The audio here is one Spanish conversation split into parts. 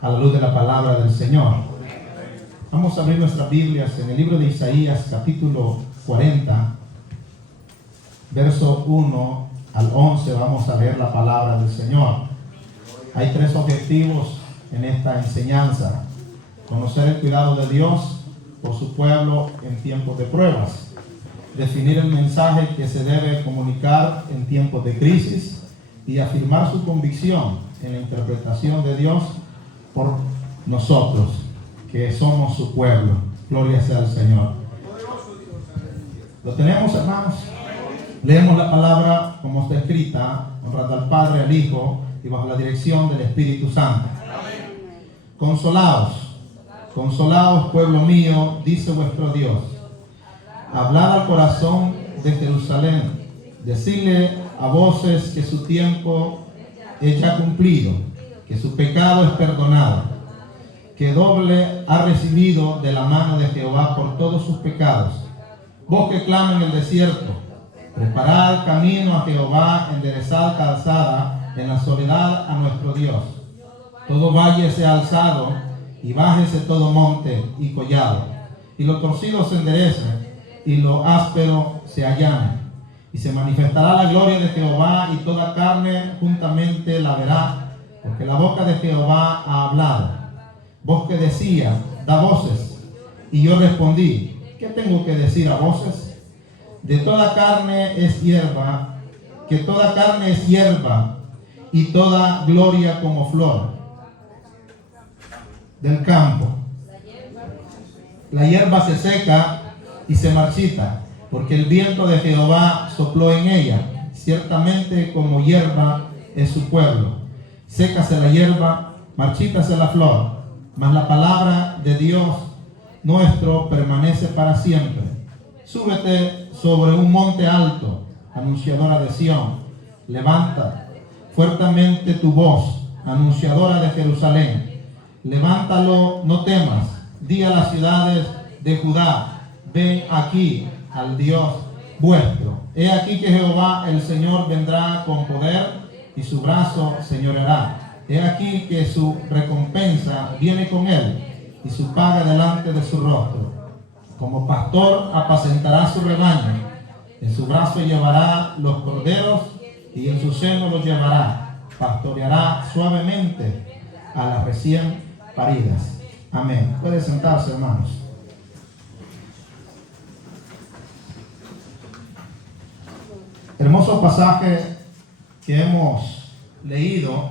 a la luz de la palabra del Señor. Vamos a abrir nuestras Biblias en el libro de Isaías, capítulo 40, verso 1 al 11. Vamos a leer la palabra del Señor. Hay tres objetivos en esta enseñanza: conocer el cuidado de Dios por su pueblo en tiempos de pruebas, definir el mensaje que se debe comunicar en tiempos de crisis y afirmar su convicción en la interpretación de Dios por nosotros, que somos su pueblo. Gloria sea al Señor. ¿Lo tenemos, hermanos? Leemos la palabra como está escrita, honrando al Padre, al Hijo y bajo la dirección del Espíritu Santo. Consolaos, consolaos, pueblo mío, dice vuestro Dios. Hablad al corazón de Jerusalén, decidle a voces que su tiempo es ya cumplido, que su pecado es perdonado, que doble ha recibido de la mano de Jehová por todos sus pecados. Vos que clama en el desierto, preparad camino a Jehová, enderezad calzada en la soledad a nuestro Dios. Todo valle sea alzado y bájese todo monte y collado, y lo torcido se enderece y lo áspero se allane. Y se manifestará la gloria de Jehová, y toda carne juntamente la verá, porque la boca de Jehová ha hablado. Vos que decía, da voces, y yo respondí, ¿qué tengo que decir a voces? De toda carne es hierba, que toda carne es hierba, y toda gloria como flor del campo. La hierba se seca y se marchita, porque el viento de Jehová sopló en ella. Ciertamente como hierba es su pueblo. Sécase la hierba, marchítase la flor, mas la palabra de Dios nuestro permanece para siempre. Súbete sobre un monte alto, anunciadora de Sión. Levanta fuertemente tu voz, anunciadora de Jerusalén. Levántalo, no temas. Di a las ciudades de Judá, ven aquí al Dios vuestro. He aquí que Jehová el Señor vendrá con poder y su brazo señoreará. He aquí que su recompensa viene con él y su paga delante de su rostro. Como pastor apacentará su rebaño. En su brazo llevará los corderos y en su seno los llevará. Pastoreará suavemente a las recién paridas. Amén. Puede sentarse, hermanos. Hermoso pasaje que hemos leído,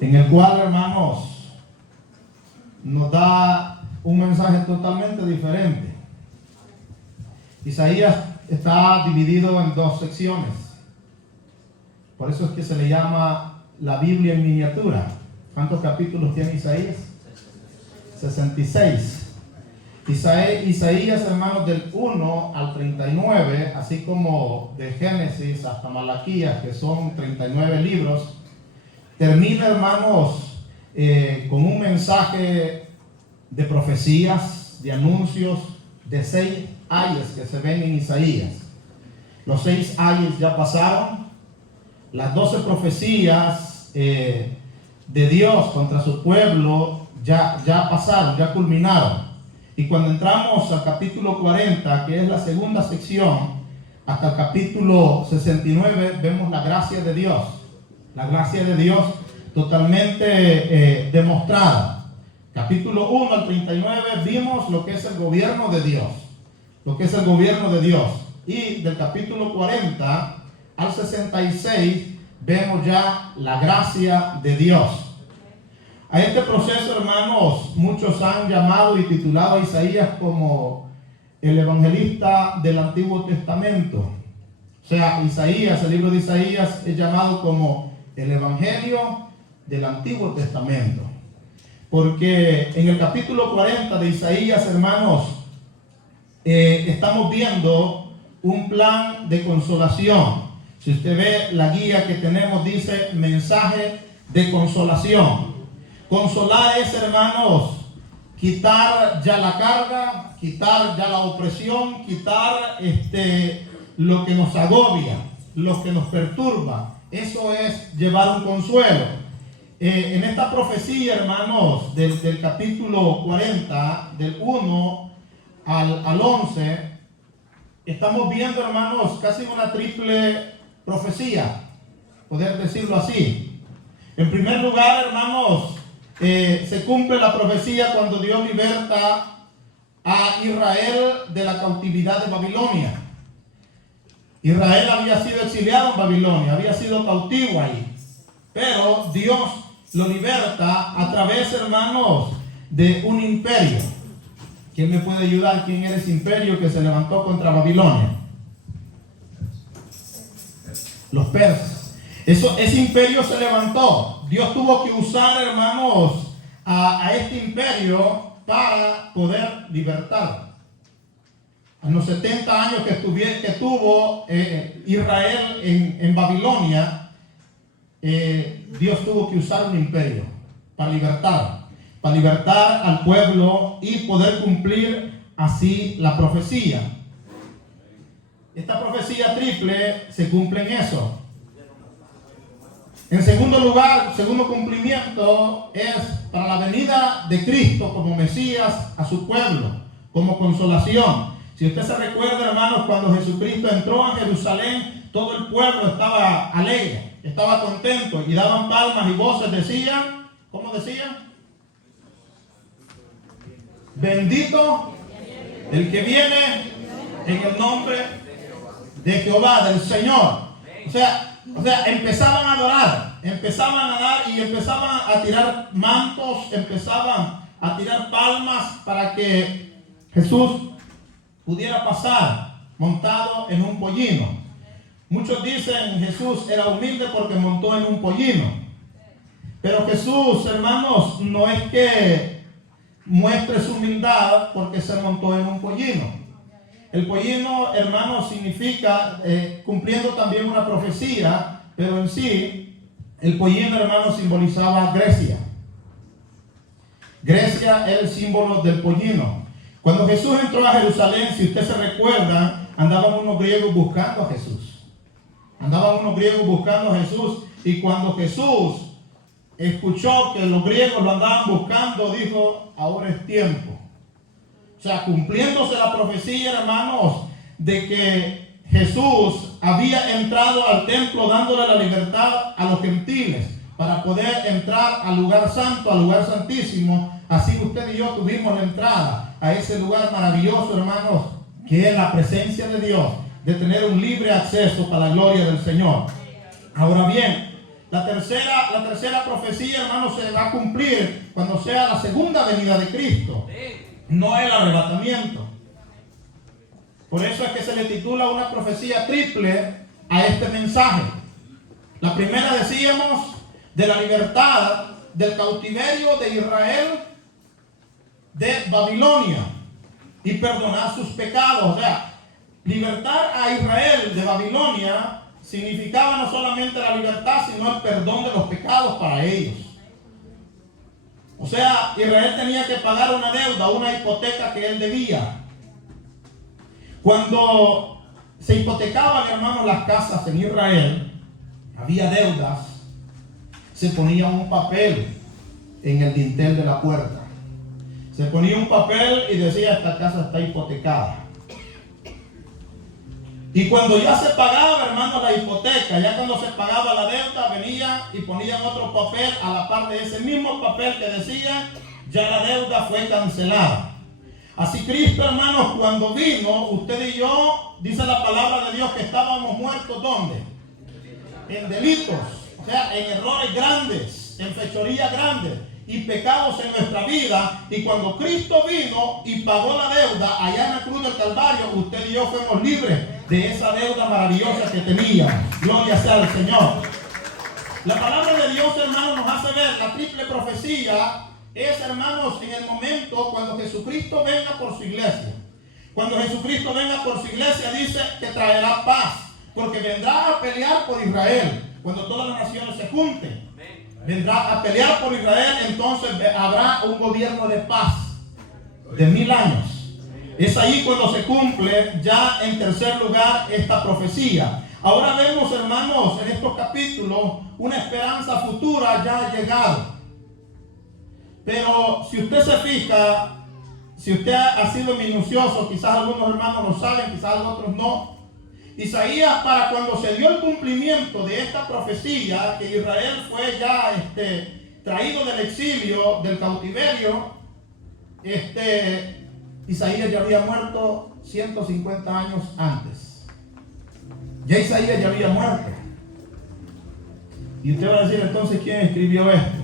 en el cual, hermanos, nos da un mensaje totalmente diferente. Isaías está dividido en dos secciones. Por eso es que se le llama la Biblia en miniatura. ¿Cuántos capítulos tiene Isaías? 66. Isaías, hermanos, del 1 al 39, así como de Génesis hasta Malaquías, que son 39 libros, termina, hermanos, con un mensaje de profecías, de anuncios, de 6 ayes que se ven en Isaías. Los 6 ayes ya pasaron. Las 12 profecías de Dios contra su pueblo ya pasaron, ya culminaron. Y cuando entramos al capítulo 40, que es la segunda sección, hasta el capítulo 69, vemos la gracia de Dios. La gracia de Dios totalmente demostrada. Capítulo 1 al 39 vimos lo que es el gobierno de Dios. Lo que es el gobierno de Dios. Y del capítulo 40 al 66 vemos ya la gracia de Dios. A este proceso, hermanos, muchos han llamado y titulado a Isaías como el evangelista del Antiguo Testamento. O sea, Isaías, el libro de Isaías, es llamado como el evangelio del Antiguo Testamento. Porque en el capítulo 40 de Isaías, hermanos, estamos viendo un plan de consolación. Si usted ve la guía que tenemos, dice mensaje de consolación. Consolar es, hermanos, quitar ya la carga, quitar ya la opresión, quitar lo que nos agobia, lo que nos perturba. Eso es llevar un consuelo. En esta profecía, hermanos, del capítulo 40, del 1 al 11, estamos viendo, hermanos, casi una triple profecía, poder decirlo así. En primer lugar, hermanos, se cumple la profecía cuando Dios liberta a Israel de la cautividad de Babilonia. Israel había sido exiliado en Babilonia, había sido cautivo ahí. Pero Dios lo liberta a través, hermanos, de un imperio. ¿Quién me puede ayudar? ¿Quién era ese imperio que se levantó contra Babilonia? Los persas. Ese imperio se levantó. Dios tuvo que usar, hermanos, a este imperio para poder libertar. En los 70 años que tuvo Israel en Babilonia, Dios tuvo que usar un imperio para libertar al pueblo y poder cumplir así la profecía. Esta profecía triple se cumple en eso. En segundo lugar, segundo cumplimiento es para la venida de Cristo como Mesías a su pueblo, como consolación. Si usted se recuerda, hermanos, cuando Jesucristo entró a Jerusalén, todo el pueblo estaba alegre, estaba contento y daban palmas y voces, decían, ¿cómo decían? Bendito el que viene en el nombre de Jehová, del Señor. O sea, empezaban a adorar, empezaban a dar y empezaban a tirar mantos, empezaban a tirar palmas para que Jesús pudiera pasar montado en un pollino. Muchos dicen Jesús era humilde porque montó en un pollino. Pero Jesús, hermanos, no es que muestre su humildad porque se montó en un pollino. El pollino, hermanos, significa cumpliendo también una profecía, pero en sí, el pollino, hermanos, simbolizaba Grecia. Grecia era el símbolo del pollino. Cuando Jesús entró a Jerusalén, si usted se recuerda, andaban unos griegos buscando a Jesús. Y cuando Jesús escuchó que los griegos lo andaban buscando, dijo, ahora es tiempo. O sea, cumpliéndose la profecía, hermanos, de que Jesús había entrado al templo dándole la libertad a los gentiles para poder entrar al lugar santo, al lugar santísimo. Así usted y yo tuvimos la entrada a ese lugar maravilloso, hermanos, que es la presencia de Dios, de tener un libre acceso para la gloria del Señor. Ahora bien, la tercera profecía, hermanos, se va a cumplir cuando sea la segunda venida de Cristo, no el arrebatamiento. Por eso es que se le titula una profecía triple a este mensaje. La primera, decíamos, de la libertad del cautiverio de Israel de Babilonia y perdonar sus pecados. O sea, libertar a Israel de Babilonia significaba no solamente la libertad, sino el perdón de los pecados para ellos. O sea, Israel tenía que pagar una deuda, una hipoteca que él debía. Cuando se hipotecaban, hermanos, las casas en Israel, había deudas, se ponía un papel en el dintel de la puerta. Se ponía un papel y decía, esta casa está hipotecada. Y cuando ya se pagaba, hermano, la hipoteca, ya cuando se pagaba la deuda, venía y ponían otro papel a la par de ese mismo papel que decía, ya la deuda fue cancelada. Así Cristo, hermanos, cuando vino, usted y yo, dice la palabra de Dios que estábamos muertos, ¿dónde? En delitos, o sea, en errores grandes, en fechorías grandes y pecados en nuestra vida. Y cuando Cristo vino y pagó la deuda allá en la cruz del Calvario, usted y yo fuimos libres de esa deuda maravillosa que teníamos. Gloria sea al Señor. La palabra de Dios, hermanos, nos hace ver la triple profecía. Es, hermanos, en el momento cuando Jesucristo venga por su iglesia. Cuando Jesucristo venga por su iglesia, dice que traerá paz, porque vendrá a pelear por Israel. Cuando todas las naciones se junten, vendrá a pelear por Israel. Entonces habrá un gobierno de paz de 1000 años. Es ahí cuando se cumple ya en tercer lugar esta profecía. Ahora vemos, hermanos, en estos capítulos, una esperanza futura ya ha llegado. Pero si usted se fija, si usted ha sido minucioso, quizás algunos hermanos lo saben, quizás otros no. Isaías, para cuando se dio el cumplimiento de esta profecía, que Israel fue ya traído del exilio, del cautiverio, Isaías ya había muerto 150 años antes. Ya Isaías ya había muerto. Y usted va a decir, entonces, ¿quién escribió esto?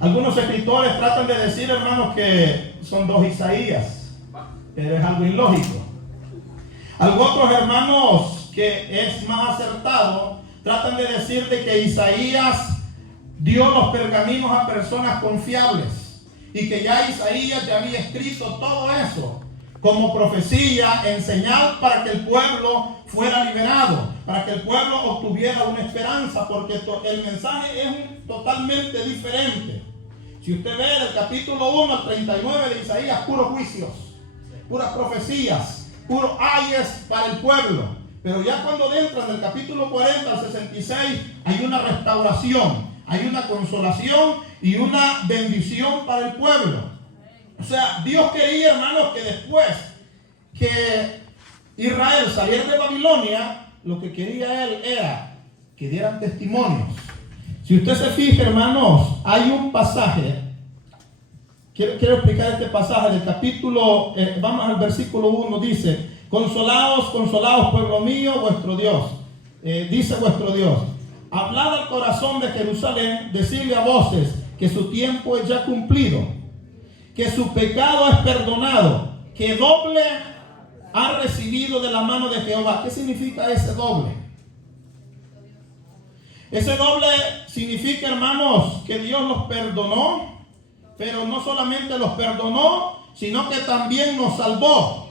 Algunos escritores tratan de decir, hermanos, que son dos Isaías, pero es algo ilógico. Algunos otros hermanos, que es más acertado, tratan de decir de que Isaías dio los pergaminos a personas confiables y que ya Isaías ya había escrito todo eso como profecía en señal para que el pueblo fuera liberado, para que el pueblo obtuviera una esperanza, porque el mensaje es totalmente diferente. Si usted ve del capítulo 1 al 39 de Isaías, puros juicios, puras profecías, puros ayes para el pueblo. Pero ya cuando entran del capítulo 40 al 66, hay una restauración, hay una consolación y una bendición para el pueblo. O sea, Dios quería, hermanos, que después que Israel saliera de Babilonia, lo que quería Él era que dieran testimonios. Si usted se fija, hermanos, hay un pasaje, quiero explicar este pasaje del capítulo, vamos al versículo 1, dice: consolaos, consolaos, pueblo mío, vuestro Dios. Dice vuestro Dios: hablad al corazón de Jerusalén, decidle a voces que su tiempo es ya cumplido, que su pecado es perdonado, que doble ha recibido de la mano de Jehová. ¿Qué significa ese doble? Ese doble significa, hermanos, que Dios los perdonó, pero no solamente los perdonó, sino que también nos salvó.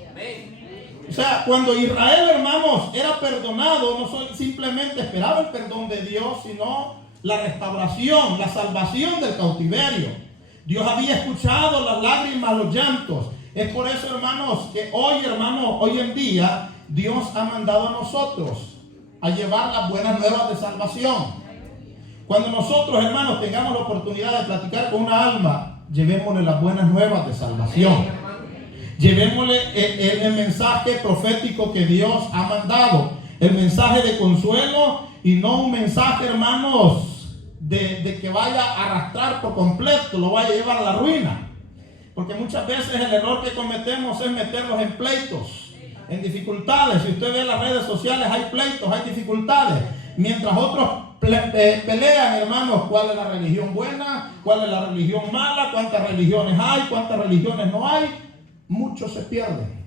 O sea, cuando Israel, hermanos, era perdonado, no simplemente esperaba el perdón de Dios, sino la restauración, la salvación del cautiverio. Dios había escuchado las lágrimas, los llantos. Es por eso, hermanos, que hoy en día, Dios ha mandado a nosotros a llevar las buenas nuevas de salvación. Cuando nosotros, hermanos, tengamos la oportunidad de platicar con una alma, llevémosle las buenas nuevas de salvación. Llevémosle el mensaje profético que Dios ha mandado. El mensaje de consuelo y no un mensaje, hermanos, de que vaya a arrastrar por completo, lo vaya a llevar a la ruina. Porque muchas veces el error que cometemos es meterlos en pleitos, en dificultades. Si usted ve en las redes sociales, hay pleitos, hay dificultades. Mientras otros pelean, hermanos, cuál es la religión buena, cuál es la religión mala, cuántas religiones hay, cuántas religiones no hay. Muchos se pierden.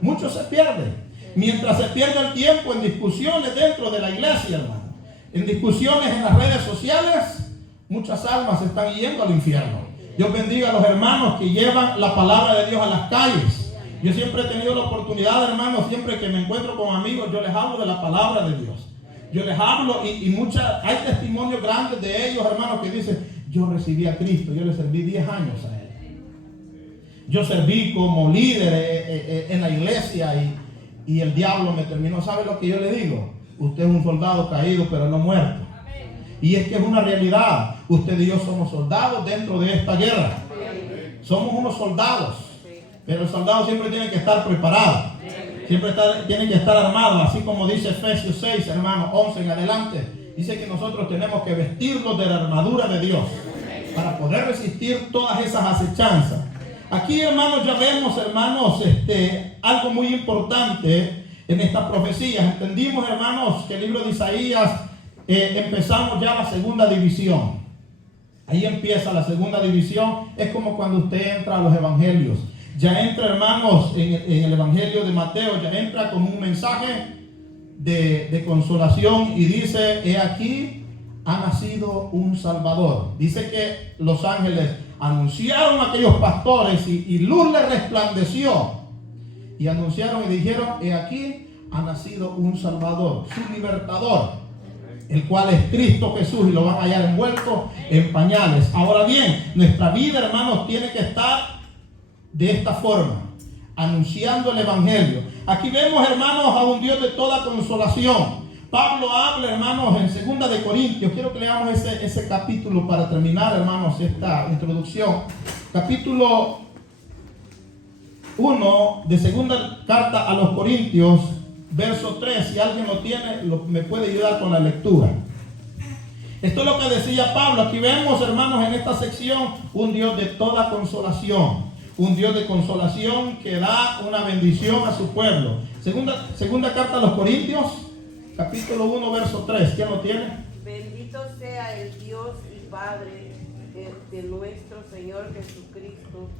Muchos se pierden. Mientras se pierde el tiempo en discusiones dentro de la iglesia, hermano, en discusiones en las redes sociales, muchas almas están yendo al infierno. Dios bendiga a los hermanos que llevan la palabra de Dios a las calles. Yo siempre he tenido la oportunidad, hermanos, siempre que me encuentro con amigos, yo les hablo de la palabra de Dios. Yo les hablo y hay testimonios grandes de ellos, hermanos, que dicen: yo recibí a Cristo, yo le serví 10 años a Él. Yo serví como líder en la iglesia y el diablo me terminó. ¿Sabe lo que yo le digo? Usted es un soldado caído, pero no muerto. Y es que es una realidad. Usted y yo somos soldados dentro de esta guerra. Somos unos soldados. Pero el soldado siempre tiene que estar preparado. Siempre tiene que estar armado. Así como dice Efesios 6, hermanos, 11 en adelante. Dice que nosotros tenemos que vestirnos de la armadura de Dios para poder resistir todas esas acechanzas. Aquí, hermanos, ya vemos, hermanos, algo muy importante en estas profecías. Entendimos, hermanos, que el libro de Isaías empezamos ya la segunda división. Ahí empieza la segunda división. Es como cuando usted entra a los evangelios. Ya entra, hermanos, en el evangelio de Mateo, ya entra con un mensaje de consolación y dice: he aquí, ha nacido un Salvador. Dice que los ángeles anunciaron a aquellos pastores y luz les resplandeció. Y anunciaron y dijeron: he aquí, ha nacido un Salvador, su libertador, el cual es Cristo Jesús, y lo van a hallar envuelto en pañales. Ahora bien, nuestra vida, hermanos, tiene que estar de esta forma, anunciando el evangelio, Aquí vemos, hermanos, a un Dios de toda consolación. Pablo habla, hermanos, en 2 de Corintios. Quiero que leamos ese capítulo para terminar, hermanos, esta introducción. Capítulo 1 de segunda carta a los Corintios, verso 3. Si alguien lo tiene, me puede ayudar con la lectura. Esto es lo que decía Pablo. Aquí vemos, hermanos, en esta sección, un Dios de toda consolación. Un Dios de consolación que da una bendición a su pueblo. Segunda carta a los Corintios, capítulo 1, verso 3. ¿Quién lo tiene? Bendito sea el Dios y Padre de nuestro Señor Jesucristo,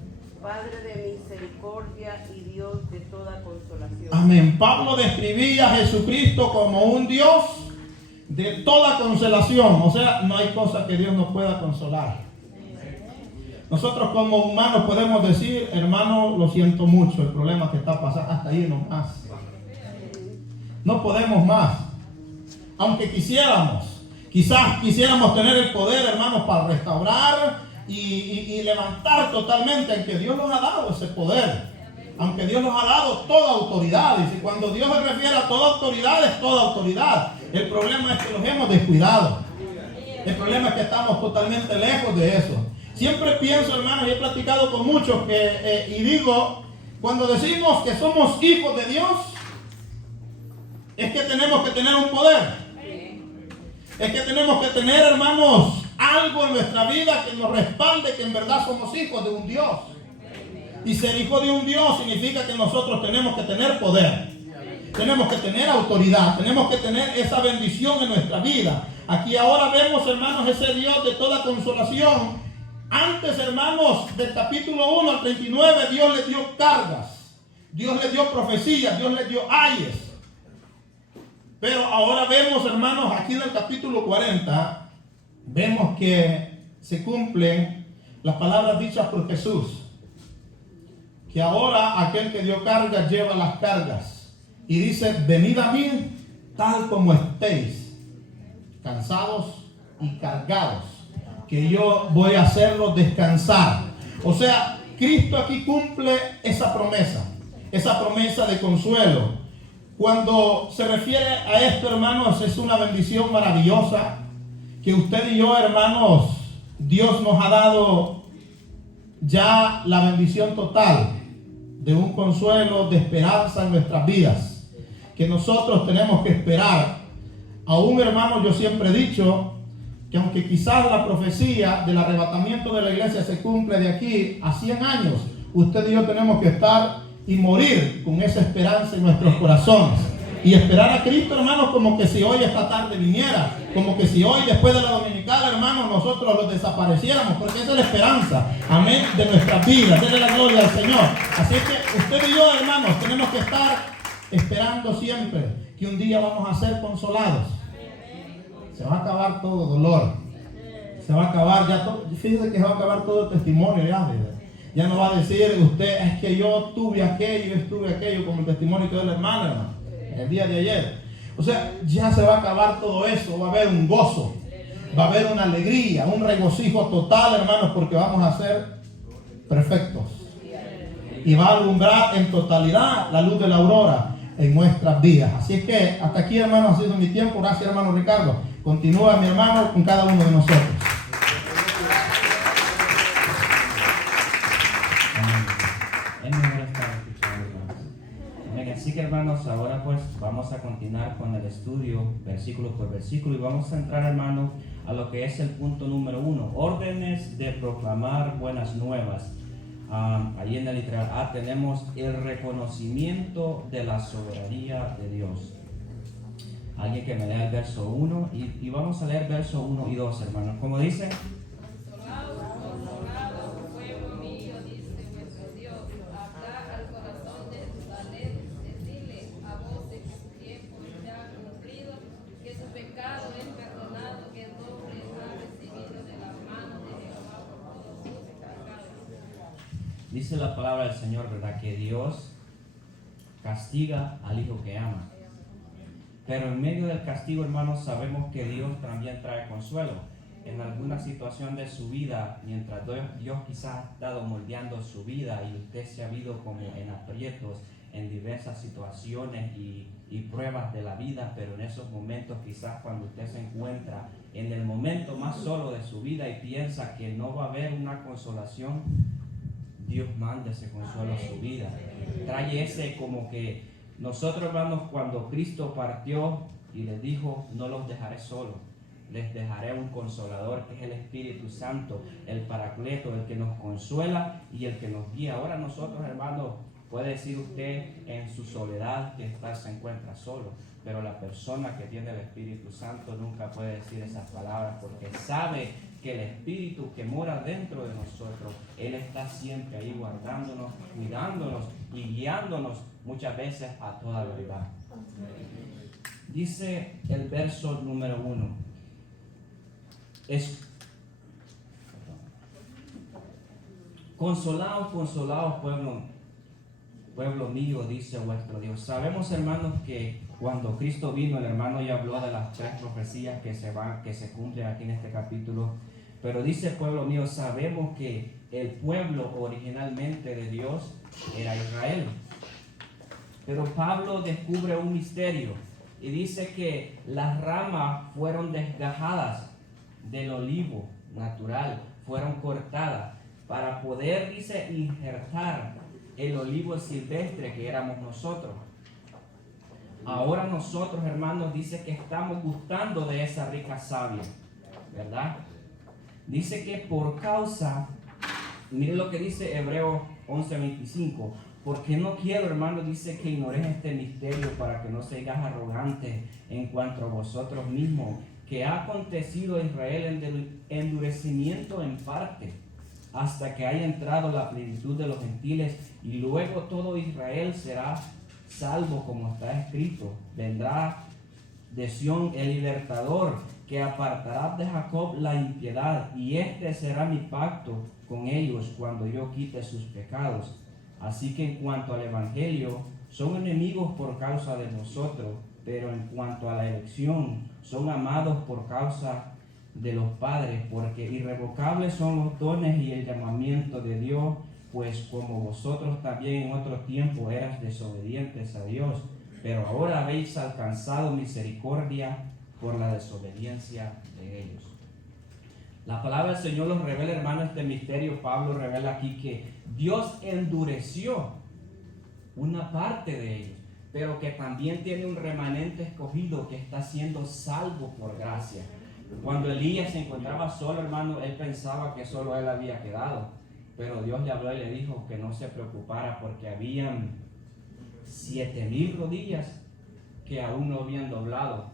Padre de misericordia y Dios de toda consolación. Amén. Pablo describía a Jesucristo como un Dios de toda consolación. O sea, no hay cosa que Dios no pueda consolar. Nosotros como humanos podemos decir, hermano, lo siento mucho, el problema que está pasando, hasta ahí no más. No podemos más. Aunque quisiéramos, quizás quisiéramos tener el poder, hermanos, para restaurar y levantar totalmente, aunque Dios nos ha dado ese poder. Aunque Dios nos ha dado toda autoridad. Y cuando Dios se refiere a toda autoridad, es toda autoridad. El problema es que los hemos descuidado. El problema es que estamos totalmente lejos de eso. Siempre pienso, hermanos, y he platicado con muchos y digo, cuando decimos que somos hijos de Dios, es que tenemos que tener un poder. Es que tenemos que tener, hermanos, algo en nuestra vida que nos respalde que en verdad somos hijos de un Dios. Y ser hijo de un Dios significa que nosotros tenemos que tener poder. Tenemos que tener autoridad. Tenemos que tener esa bendición en nuestra vida. Aquí ahora vemos, hermanos, ese Dios de toda consolación. Antes, hermanos, del capítulo 1 al 39, Dios les dio cargas. Dios les dio profecías. Dios les dio ayes. Pero ahora vemos, hermanos, aquí en el capítulo 40, vemos que se cumplen las palabras dichas por Jesús. Que ahora aquel que dio cargas lleva las cargas. Y dice, venid a mí tal como estéis, cansados y cargados, que yo voy a hacerlos descansar. O sea, Cristo aquí cumple esa promesa de consuelo. Cuando se refiere a esto, hermanos, es una bendición maravillosa que usted y yo, hermanos, Dios nos ha dado ya la bendición total de un consuelo, de esperanza en nuestras vidas, que nosotros tenemos que esperar. Aún, hermanos, yo siempre he dicho que aunque quizás la profecía del arrebatamiento de la iglesia se cumple de aquí a 100 años, usted y yo tenemos que estar y morir con esa esperanza en nuestros corazones. Y esperar a Cristo, hermanos, como que si hoy esta tarde viniera, como que si hoy después de la dominical, hermanos, nosotros los desapareciéramos, porque esa es la esperanza, amén, de nuestras vidas. Denle la gloria al Señor. Así que usted y yo, hermanos, tenemos que estar esperando siempre que un día vamos a ser consolados. Se va a acabar todo dolor. Se va a acabar ya todo. Fíjese que se va a acabar todo el testimonio ya no va a decir usted, es que yo tuve aquello, estuve aquello, como el testimonio que dio la hermana, hermano, el día de ayer. O sea, ya se va a acabar todo eso. Va a haber un gozo, va a haber una alegría, un regocijo total, hermanos, porque vamos a ser perfectos. Y va a alumbrar en totalidad la luz de la aurora en nuestras vidas. Así es que hasta aquí, hermanos, ha sido mi tiempo. Gracias, hermano Ricardo. Continúa, mi hermano, con cada uno de nosotros. Es mejor estar escuchando, hermanos. Amén. Así que, hermanos, ahora pues vamos a continuar con el estudio versículo por versículo y vamos a entrar, hermanos, a lo que es el punto número 1, órdenes de proclamar buenas nuevas. Ahí en el literal A tenemos el reconocimiento de la soberanía de Dios. Alguien que me lea el verso 1 y vamos a leer verso 1 y 2, hermanos. Como dice: pueblo mío, dice vuestro Dios, habla al corazón de Jerusalén, decirle a voz de que su tiempo ya ha cumplido, que su pecado es perdonado, que el hombre ha recibido de la mano de Jehová por todos sus pecados. Dice la palabra del Señor, ¿verdad? Que Dios castiga al hijo que ama. Pero en medio del castigo, hermanos, sabemos que Dios también trae consuelo. En alguna situación de su vida, mientras Dios quizás ha estado moldeando su vida y usted se ha visto como en aprietos, en diversas situaciones y pruebas de la vida, pero en esos momentos quizás cuando usted se encuentra en el momento más solo de su vida y piensa que no va a haber una consolación, Dios manda ese consuelo a su vida. Trae ese como que nosotros, hermanos, cuando Cristo partió y les dijo, no los dejaré solos, les dejaré un consolador que es el Espíritu Santo, el Paracleto, el que nos consuela y el que nos guía. Ahora nosotros, hermanos, puede decir usted en su soledad que se encuentra solo, pero la persona que tiene el Espíritu Santo nunca puede decir esas palabras porque sabe que el Espíritu que mora dentro de nosotros, Él está siempre ahí guardándonos, cuidándonos y guiándonos muchas veces a toda verdad. Dice el verso número 1. Consolaos, consolaos, pueblo mío, dice vuestro Dios. Sabemos, hermanos, que cuando Cristo vino, el hermano ya habló de las 3 profecías que se cumplen aquí en este capítulo. Pero dice, pueblo mío, sabemos que el pueblo originalmente de Dios era Israel. Pero Pablo descubre un misterio y dice que las ramas fueron desgajadas del olivo natural, fueron cortadas para poder, dice, injertar el olivo silvestre que éramos nosotros. Ahora nosotros, hermanos, dice que estamos gustando de esa rica savia, ¿verdad? Dice que por causa, mire lo que dice Hebreos 11:25, porque no quiero, hermanos, dice que ignoréis este misterio para que no seáis arrogantes en cuanto a vosotros mismos, que ha acontecido a Israel en endurecimiento en parte, hasta que haya entrado la plenitud de los gentiles, y luego todo Israel será salvo, como está escrito. Vendrá de Sión el libertador, que apartará de Jacob la impiedad, y este será mi pacto con ellos cuando yo quite sus pecados. Así que en cuanto al evangelio, son enemigos por causa de nosotros, pero en cuanto a la elección, son amados por causa de los padres, porque irrevocables son los dones y el llamamiento de Dios, pues como vosotros también en otro tiempo eras desobedientes a Dios, pero ahora habéis alcanzado misericordia por la desobediencia de ellos. La palabra del Señor nos revela, hermano, este misterio. Pablo revela aquí que Dios endureció una parte de ellos, pero que también tiene un remanente escogido que está siendo salvo por gracia. Cuando Elías se encontraba solo, hermano, él pensaba que solo él había quedado, pero Dios le habló y le dijo que no se preocupara porque habían 7,000 rodillas que aún no habían doblado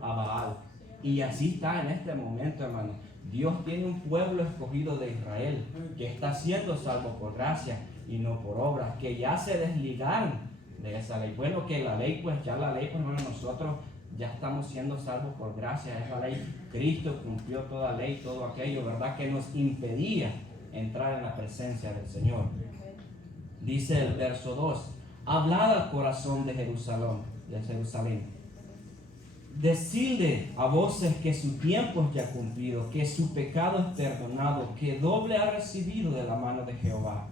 a Baal. Y así está en este momento, hermano. Dios tiene un pueblo escogido de Israel que está siendo salvo por gracia y no por obras, que ya se desligaron de esa ley. Bueno, que la ley, pues hermano, nosotros ya estamos siendo salvos por gracia. Esa ley, Cristo cumplió toda ley, todo aquello, ¿verdad?, que nos impedía entrar en la presencia del Señor. Dice el verso 2: hablad al corazón de Jerusalén. Decidle a voces que su tiempo es ya cumplido, que su pecado es perdonado, que doble ha recibido de la mano de Jehová.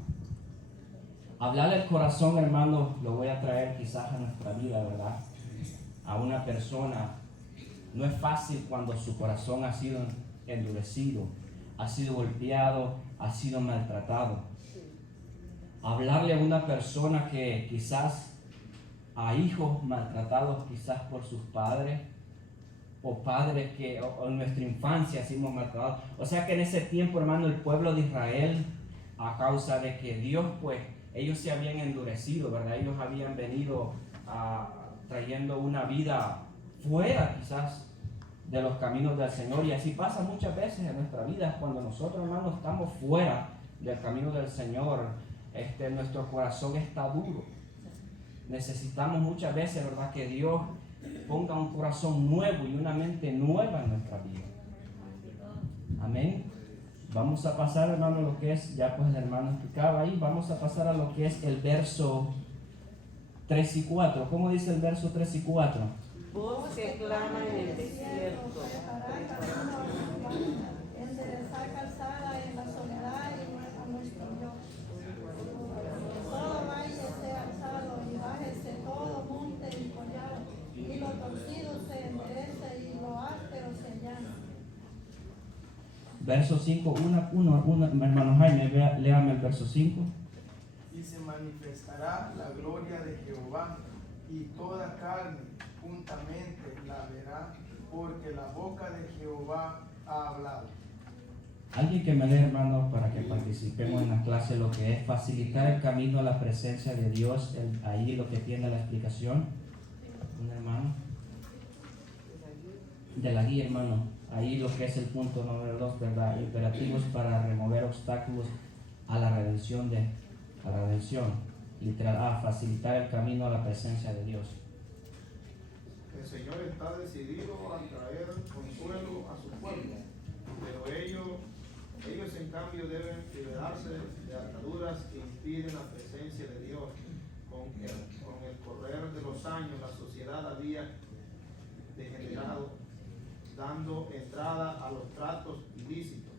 Hablarle al corazón, hermano, lo voy a traer quizás a nuestra vida, ¿verdad? A una persona. No es fácil cuando su corazón ha sido endurecido, ha sido golpeado, ha sido maltratado. Hablarle a una persona que quizás, a hijos maltratados quizás por sus padres, o padres que o en nuestra infancia fuimos maltratados. O sea que en ese tiempo, hermano, el pueblo de Israel, a causa de que Dios, pues, ellos se habían endurecido, ¿verdad? Ellos habían venido trayendo una vida fuera quizás de los caminos del Señor, y así pasa muchas veces en nuestra vida. Cuando nosotros, hermanos, estamos fuera del camino del Señor, nuestro corazón está duro. Necesitamos muchas veces, ¿verdad?, que Dios ponga un corazón nuevo y una mente nueva en nuestra vida. Amén. Vamos a pasar, hermano, lo que es, ya pues el hermano explicaba ahí, vamos a pasar a lo que es el verso 3 y 4. ¿Cómo dice el verso 3 y 4? Voz que clama en el desierto. Enderezar calzada en la soledad y a nuestro Dios. Todo valle sea alzado verso 5, hermano Jaime, léame el verso 5. Y se manifestará la gloria de Jehová, y toda carne juntamente la verá, porque la boca de Jehová ha hablado. Alguien que me lea, hermano, para que participemos en la clase, lo que es facilitar el camino a la presencia de Dios, ahí lo que tiene la explicación. Un hermano. De la guía, hermano. Ahí lo que es el punto número 2, ¿verdad? Imperativos para remover obstáculos a la redención. Literal, facilitar el camino a la presencia de Dios. El Señor está decidido a traer consuelo a su pueblo, pero ellos en cambio deben liberarse de ataduras que impiden la presencia de Dios. Con el correr de los años, la sociedad había degenerado, dando entrada a los tratos ilícitos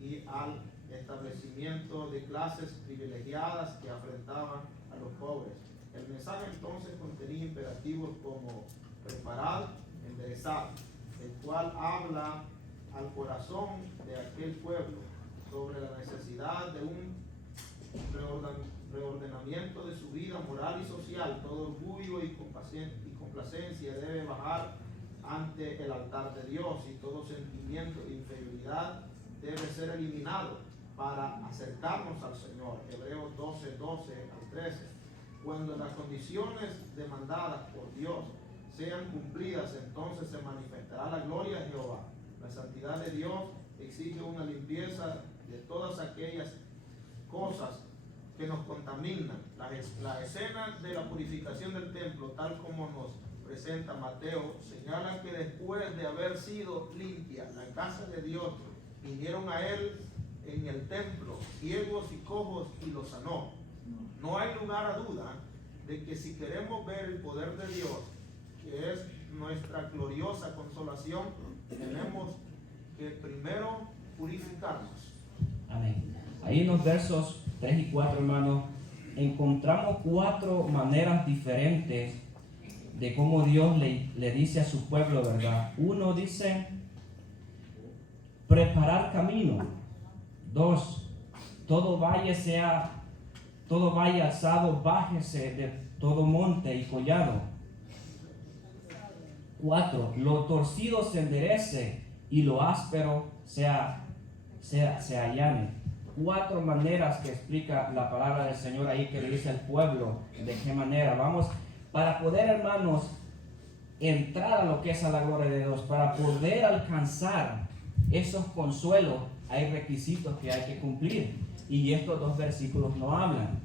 y al establecimiento de clases privilegiadas que afrentaban a los pobres. El mensaje entonces contenía imperativos como preparar, enderezar, el cual habla al corazón de aquel pueblo sobre la necesidad de un reordenamiento de su vida moral y social. Todo orgullo y complacencia debe bajar ante el altar de Dios, y todo sentimiento de inferioridad debe ser eliminado para acercarnos al Señor. Hebreos 12 al 13. Cuando las condiciones demandadas por Dios sean cumplidas, entonces se manifestará la gloria de Jehová. La santidad de Dios exige una limpieza de todas aquellas cosas que nos contaminan. La escena de la purificación del templo, tal como nos presenta Mateo, señala que después de haber sido limpia la casa de Dios, vinieron a él en el templo ciegos y cojos y los sanó. No hay lugar a duda de que si queremos ver el poder de Dios, que es nuestra gloriosa consolación, tenemos que primero purificarnos. Amén. Ahí en los versos 3 y 4, hermanos, encontramos 4 maneras diferentes de cómo Dios le dice a su pueblo, ¿verdad? 1 dice, preparar camino. 2, todo valle alzado, bájese de todo monte y collado. 4, lo torcido se enderece y lo áspero se allane. 4 maneras que explica la palabra del Señor ahí, que le dice al pueblo de qué manera. Vamos, para poder, hermanos, entrar a lo que es a la gloria de Dios, para poder alcanzar esos consuelos, hay requisitos que hay que cumplir, y estos 2 versículos no hablan.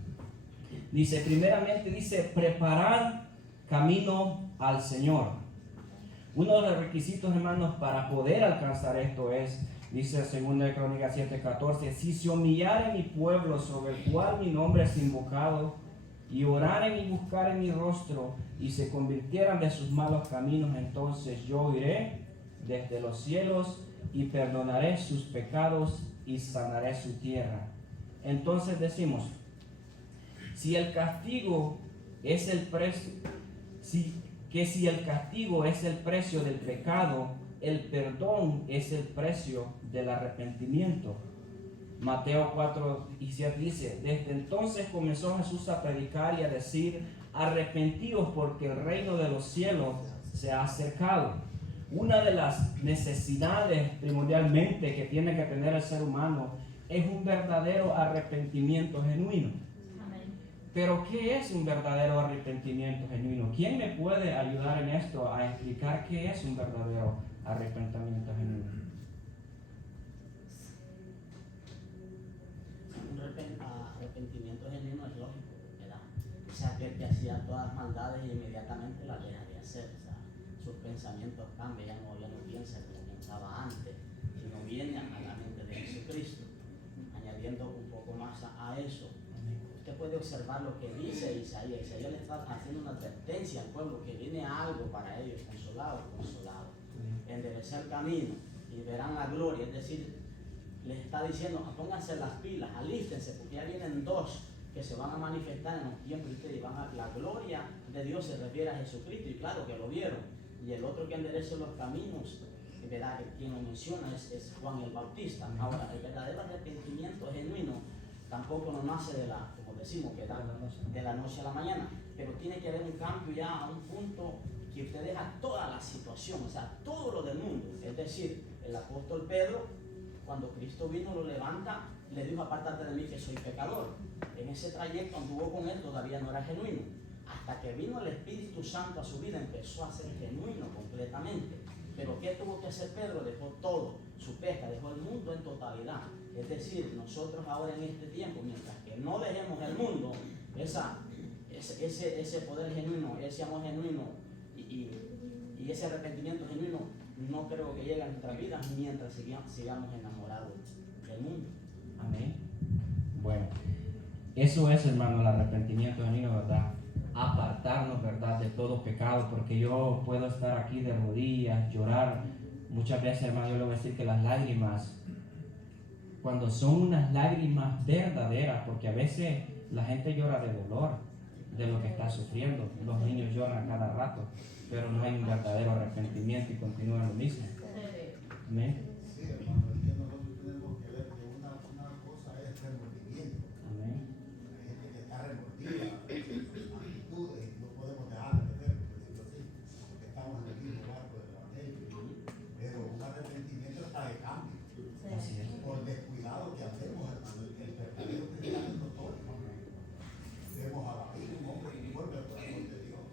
Dice, primeramente dice, preparar camino al Señor. Uno de los requisitos, hermanos, para poder alcanzar esto es, dice 2 Crónicas 7:14, si se humillare mi pueblo sobre el cual mi nombre es invocado, y oraren y buscaren mi rostro, y se convirtieran de sus malos caminos, entonces yo iré desde los cielos y perdonaré sus pecados y sanaré su tierra. Entonces decimos, si el castigo es el precio, si el castigo es el precio del pecado, el perdón es el precio del arrepentimiento. Mateo 4:7 dice, desde entonces comenzó Jesús a predicar y a decir, arrepentíos porque el reino de los cielos se ha acercado. Una de las necesidades primordialmente que tiene que tener el ser humano es un verdadero arrepentimiento genuino. Pero ¿qué es un verdadero arrepentimiento genuino? ¿Quién me puede ayudar en esto a explicar qué es un verdadero arrepentimiento genuino? Un arrepentimiento genuino es lógico, ¿verdad? O sea, aquel que hacía todas las maldades y inmediatamente las deja de hacer. O sea, sus pensamientos cambian, ya no piensa como pensaba antes, sino viene a la mente de Jesucristo. Añadiendo un poco más a eso, usted puede observar lo que dice Isaías. Isaías le está haciendo una advertencia al pueblo que viene algo para ellos, consolado, enderezar el camino y verán la gloria. Es decir, les está diciendo, pónganse las pilas, alístense, porque ya vienen 2 que se van a manifestar en los tiempos de ustedes. La gloria de Dios se refiere a Jesucristo, y claro que lo vieron. Y el otro que enderece los caminos ¿verdad? Quien lo menciona es Juan el Bautista. Ahora, el verdadero arrepentimiento genuino tampoco no nace de la, como decimos, ¿verdad? De la noche a la mañana, pero tiene que haber un cambio ya a un punto que usted deja toda la situación, o sea, todo lo del mundo. Es decir, el apóstol Pedro, cuando Cristo vino, lo levanta, le dijo: apártate de mí que soy pecador. En ese trayecto anduvo con él, todavía no era genuino. Hasta que vino el Espíritu Santo a su vida, empezó a ser genuino completamente. Pero ¿qué tuvo que hacer Pedro? Dejó todo, su pesca, dejó el mundo en totalidad. Es decir, nosotros ahora en este tiempo, mientras que no dejemos el mundo, ese poder genuino, ese amor genuino y ese arrepentimiento genuino, no creo que llegue a nuestras vidas mientras sigamos enamorados del mundo. Amén. Bueno, eso es, hermano, el arrepentimiento genuino, ¿verdad? Apartarnos, ¿verdad?, de todo pecado, porque yo puedo estar aquí de rodillas, llorar. Muchas veces, hermano, yo le voy a decir que las lágrimas, cuando son unas lágrimas verdaderas, porque a veces la gente llora de dolor, de lo que está sufriendo, los niños lloran cada rato, pero no hay un verdadero arrepentimiento y continúan lo mismo. Amén. Sí, hermano, es que nosotros tenemos que ver que una cosa es remordimiento. Amén. Hay gente que está remordida de sus actitudes y no podemos dejar de meter, por decirlo así, porque estamos en el mismo barco del Evangelio. Pero un arrepentimiento está de cambio. Así es. Por descuidado que hacemos, hermano, el verdadero cristiano es notorio. Vemos a David, un hombre que vuelve al corazón de Dios.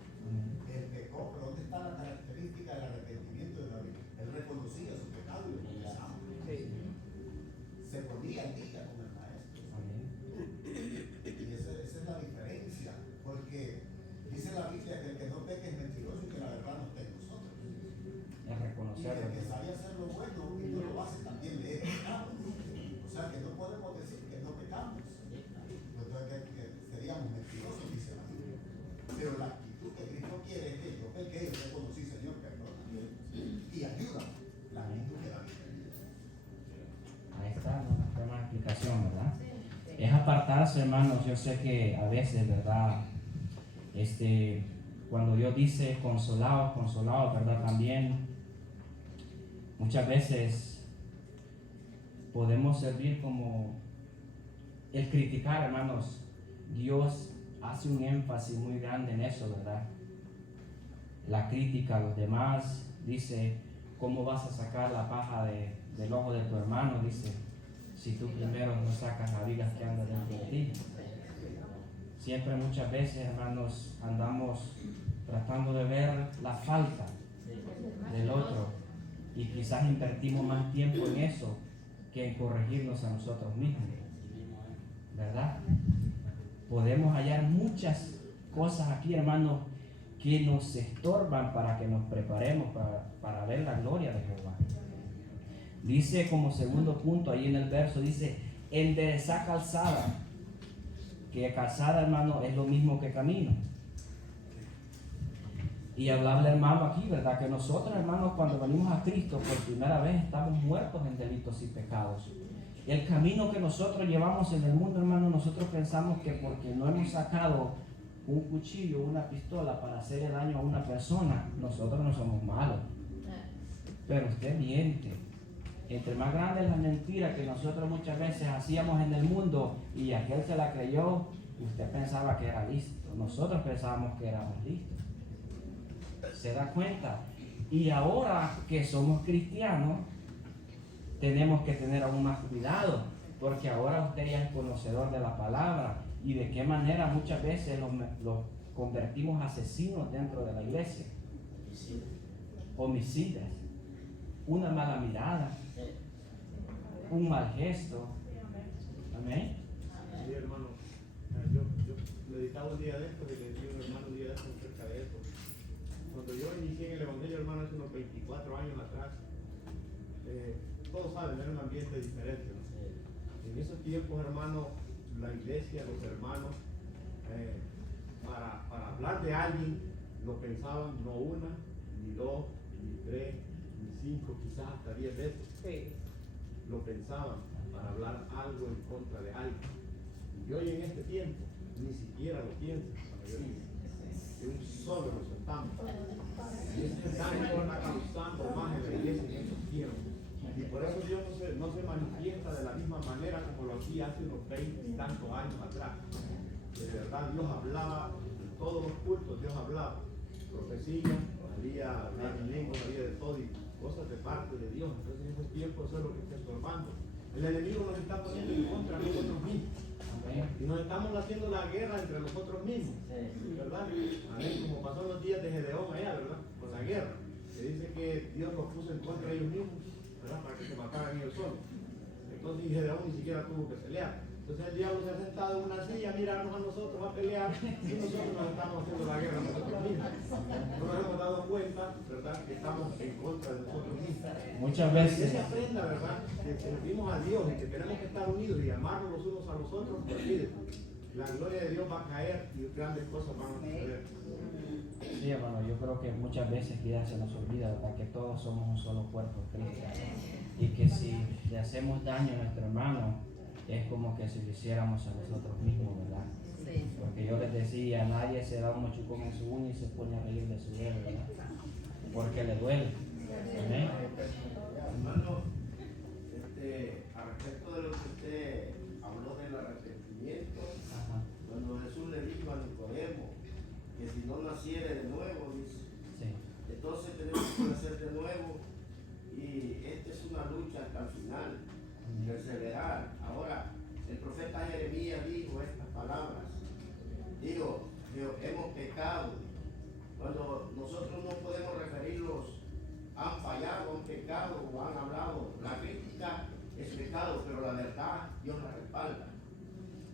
Él pecó, pero ¿dónde está la característica del arrepentimiento de David? Él reconocía su pecado y lo confesaba. Se ponía al día con el maestro. Amén. Y esa es la diferencia, porque dice la Biblia que el que no peque es mentiroso y que la verdad no está en nosotros. Es Y reconocerlo. el que sabe hacer lo bueno y no lo hace también le es pecado. O sea que no podemos decir que no pecamos. Entonces que seríamos mentirosos, dice la Biblia. Pero la actitud que Cristo quiere es que yo pequé, yo reconocí, Señor, perdona. Y ayuda. La actitud que David tenía. Ahí está, ¿no? Está una explicación, ¿verdad? Es apartarse, hermanos. Yo sé que a veces, ¿verdad? Cuando Dios dice consolados, consolados, ¿verdad? También muchas veces podemos servir como el criticar, hermanos. Dios hace un énfasis muy grande en eso, ¿verdad? La crítica a los demás, dice, ¿cómo vas a sacar la paja del ojo de tu hermano? Dice, si tú primero no sacas la viga que anda dentro de ti. Siempre, muchas veces, hermanos, andamos tratando de ver la falta del otro y quizás invertimos más tiempo en eso que en corregirnos a nosotros mismos, ¿verdad? Podemos hallar muchas cosas aquí, hermanos, que nos estorban para que nos preparemos para ver la gloria de Jehová. Dice como segundo punto, ahí en el verso, dice, enderezar calzada. Que calzada, hermano, es lo mismo que camino. Y hablarle, hermano, aquí, ¿verdad? Que nosotros, hermanos, cuando venimos a Cristo por primera vez, estamos muertos en delitos y pecados. El camino que nosotros llevamos en el mundo, hermano, nosotros pensamos que porque no hemos sacado un cuchillo, una pistola para hacerle daño a una persona, nosotros no somos malos. Pero usted miente. Entre más grande es la mentira que nosotros muchas veces hacíamos en el mundo y aquel se la creyó, usted pensaba que era listo. Nosotros pensábamos que éramos listos. ¿Se da cuenta? Y ahora que somos cristianos, tenemos que tener aún más cuidado, porque ahora usted ya es conocedor de la palabra y de qué manera muchas veces los convertimos asesinos dentro de la iglesia. Homicidas. Una mala mirada, un mal gesto. Amén. Sí, hermano. Yo meditaba un día de esto y le dije a un hermano un día de esto acerca de esto. Cuando yo inicié en el Evangelio, hermano, hace unos 24 años atrás, todos saben, era un ambiente diferente, ¿no? En esos tiempos, hermano, la iglesia, los hermanos, para hablar de alguien, lo pensaban no una, ni dos, ni tres, ni cinco, quizás hasta 10 veces. Sí. Lo pensaban para hablar algo en contra de alguien. Y hoy en este tiempo, ni siquiera lo piensan la mayoría. de un solo nos soltamos. Y ese daño está causando más en la iglesia en estos tiempos. Y por eso Dios no se manifiesta de la misma manera como lo hacía hace unos 20 y tantos años atrás. De verdad Dios hablaba en todos los cultos, Dios hablaba. Profecía, había lengua, había de todo y cosas de parte de Dios. Entonces en estos tiempos eso es lo que está estorbando. El enemigo nos está poniendo en contra de nosotros mismos. Y nos estamos haciendo la guerra entre nosotros mismos, ¿verdad? Amén, como pasó en los días de Gedeón allá, ¿verdad? Con la guerra. Se dice que Dios los puso en contra de ellos mismos, ¿verdad? Para que se mataran ellos solos. Entonces Gedeón ni siquiera tuvo que pelear. Entonces el diablo se ha sentado en una silla a mirarnos a nosotros a pelear y nosotros nos estamos haciendo la guerra nosotros mismos. No nos hemos dado cuenta, ¿verdad? Que estamos en contra de nosotros mismos. Muchas veces. Que se aprenda, ¿verdad? Que servimos a Dios y que tenemos que estar unidos y amarnos los unos a los otros, pues mire, la gloria de Dios va a caer y grandes cosas van a suceder. Sí, hermano, yo creo que muchas veces ya se nos olvida, ¿verdad? Que todos somos un solo cuerpo de Cristo. Y que si le hacemos daño a nuestro hermano, es como que si lo hiciéramos a nosotros mismos, ¿verdad? Sí. Porque yo les decía, nadie se da un machucón en su uña y se pone a reír de su dedo, ¿verdad? Porque le duele. Amén. Hermano, a respecto de lo que usted habló del arrepentimiento, Ajá. cuando Jesús le dijo a Nicodemo que si no naciere de nuevo, dice, Sí. entonces tenemos que nacer de nuevo y esta es una lucha hasta el final, perseverar. Ahora, el profeta Jeremías dijo estas palabras, dijo, que hemos pecado. Cuando nosotros no podemos referirlos, han fallado, han pecado o han hablado, la crítica es pecado, pero la verdad Dios la respalda.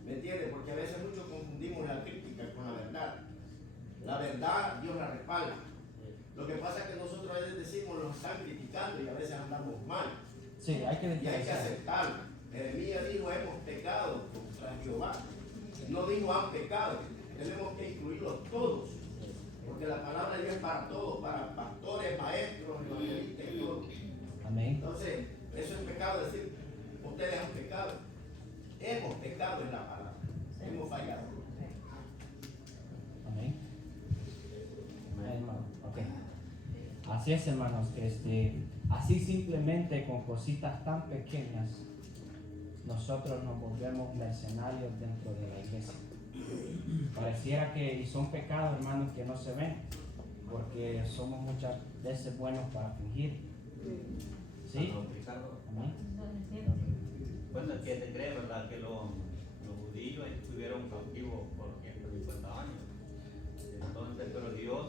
¿Me entiende? Porque a veces muchos confundimos la crítica con la verdad. La verdad Dios la respalda. Lo que pasa es que nosotros a veces decimos nos están criticando y a veces andamos mal. Sí, hay que Y hay que diferenciar. aceptarlo. Jeremías dijo hemos pecado contra Jehová. No dijo han pecado. Tenemos que incluirlos todos. Porque la palabra de Dios es para todos, para pastores, maestros, evangelistas y todos. Amén. Entonces, eso es pecado decir, ustedes han pecado. Hemos pecado en la palabra. Hemos fallado. Amén. Amén, hermano. Okay. Así es, hermanos. Así simplemente con cositas tan pequeñas, nosotros nos volvemos mercenarios dentro de la iglesia. Pareciera que, y son pecados, hermanos, que no se ven, porque somos muchas veces buenos para fingir. ¿Sí? Ricardo, Amén. bueno, es que te cree, ¿verdad? Que los judíos estuvieron cautivos por 150 años. Entonces, pero Dios,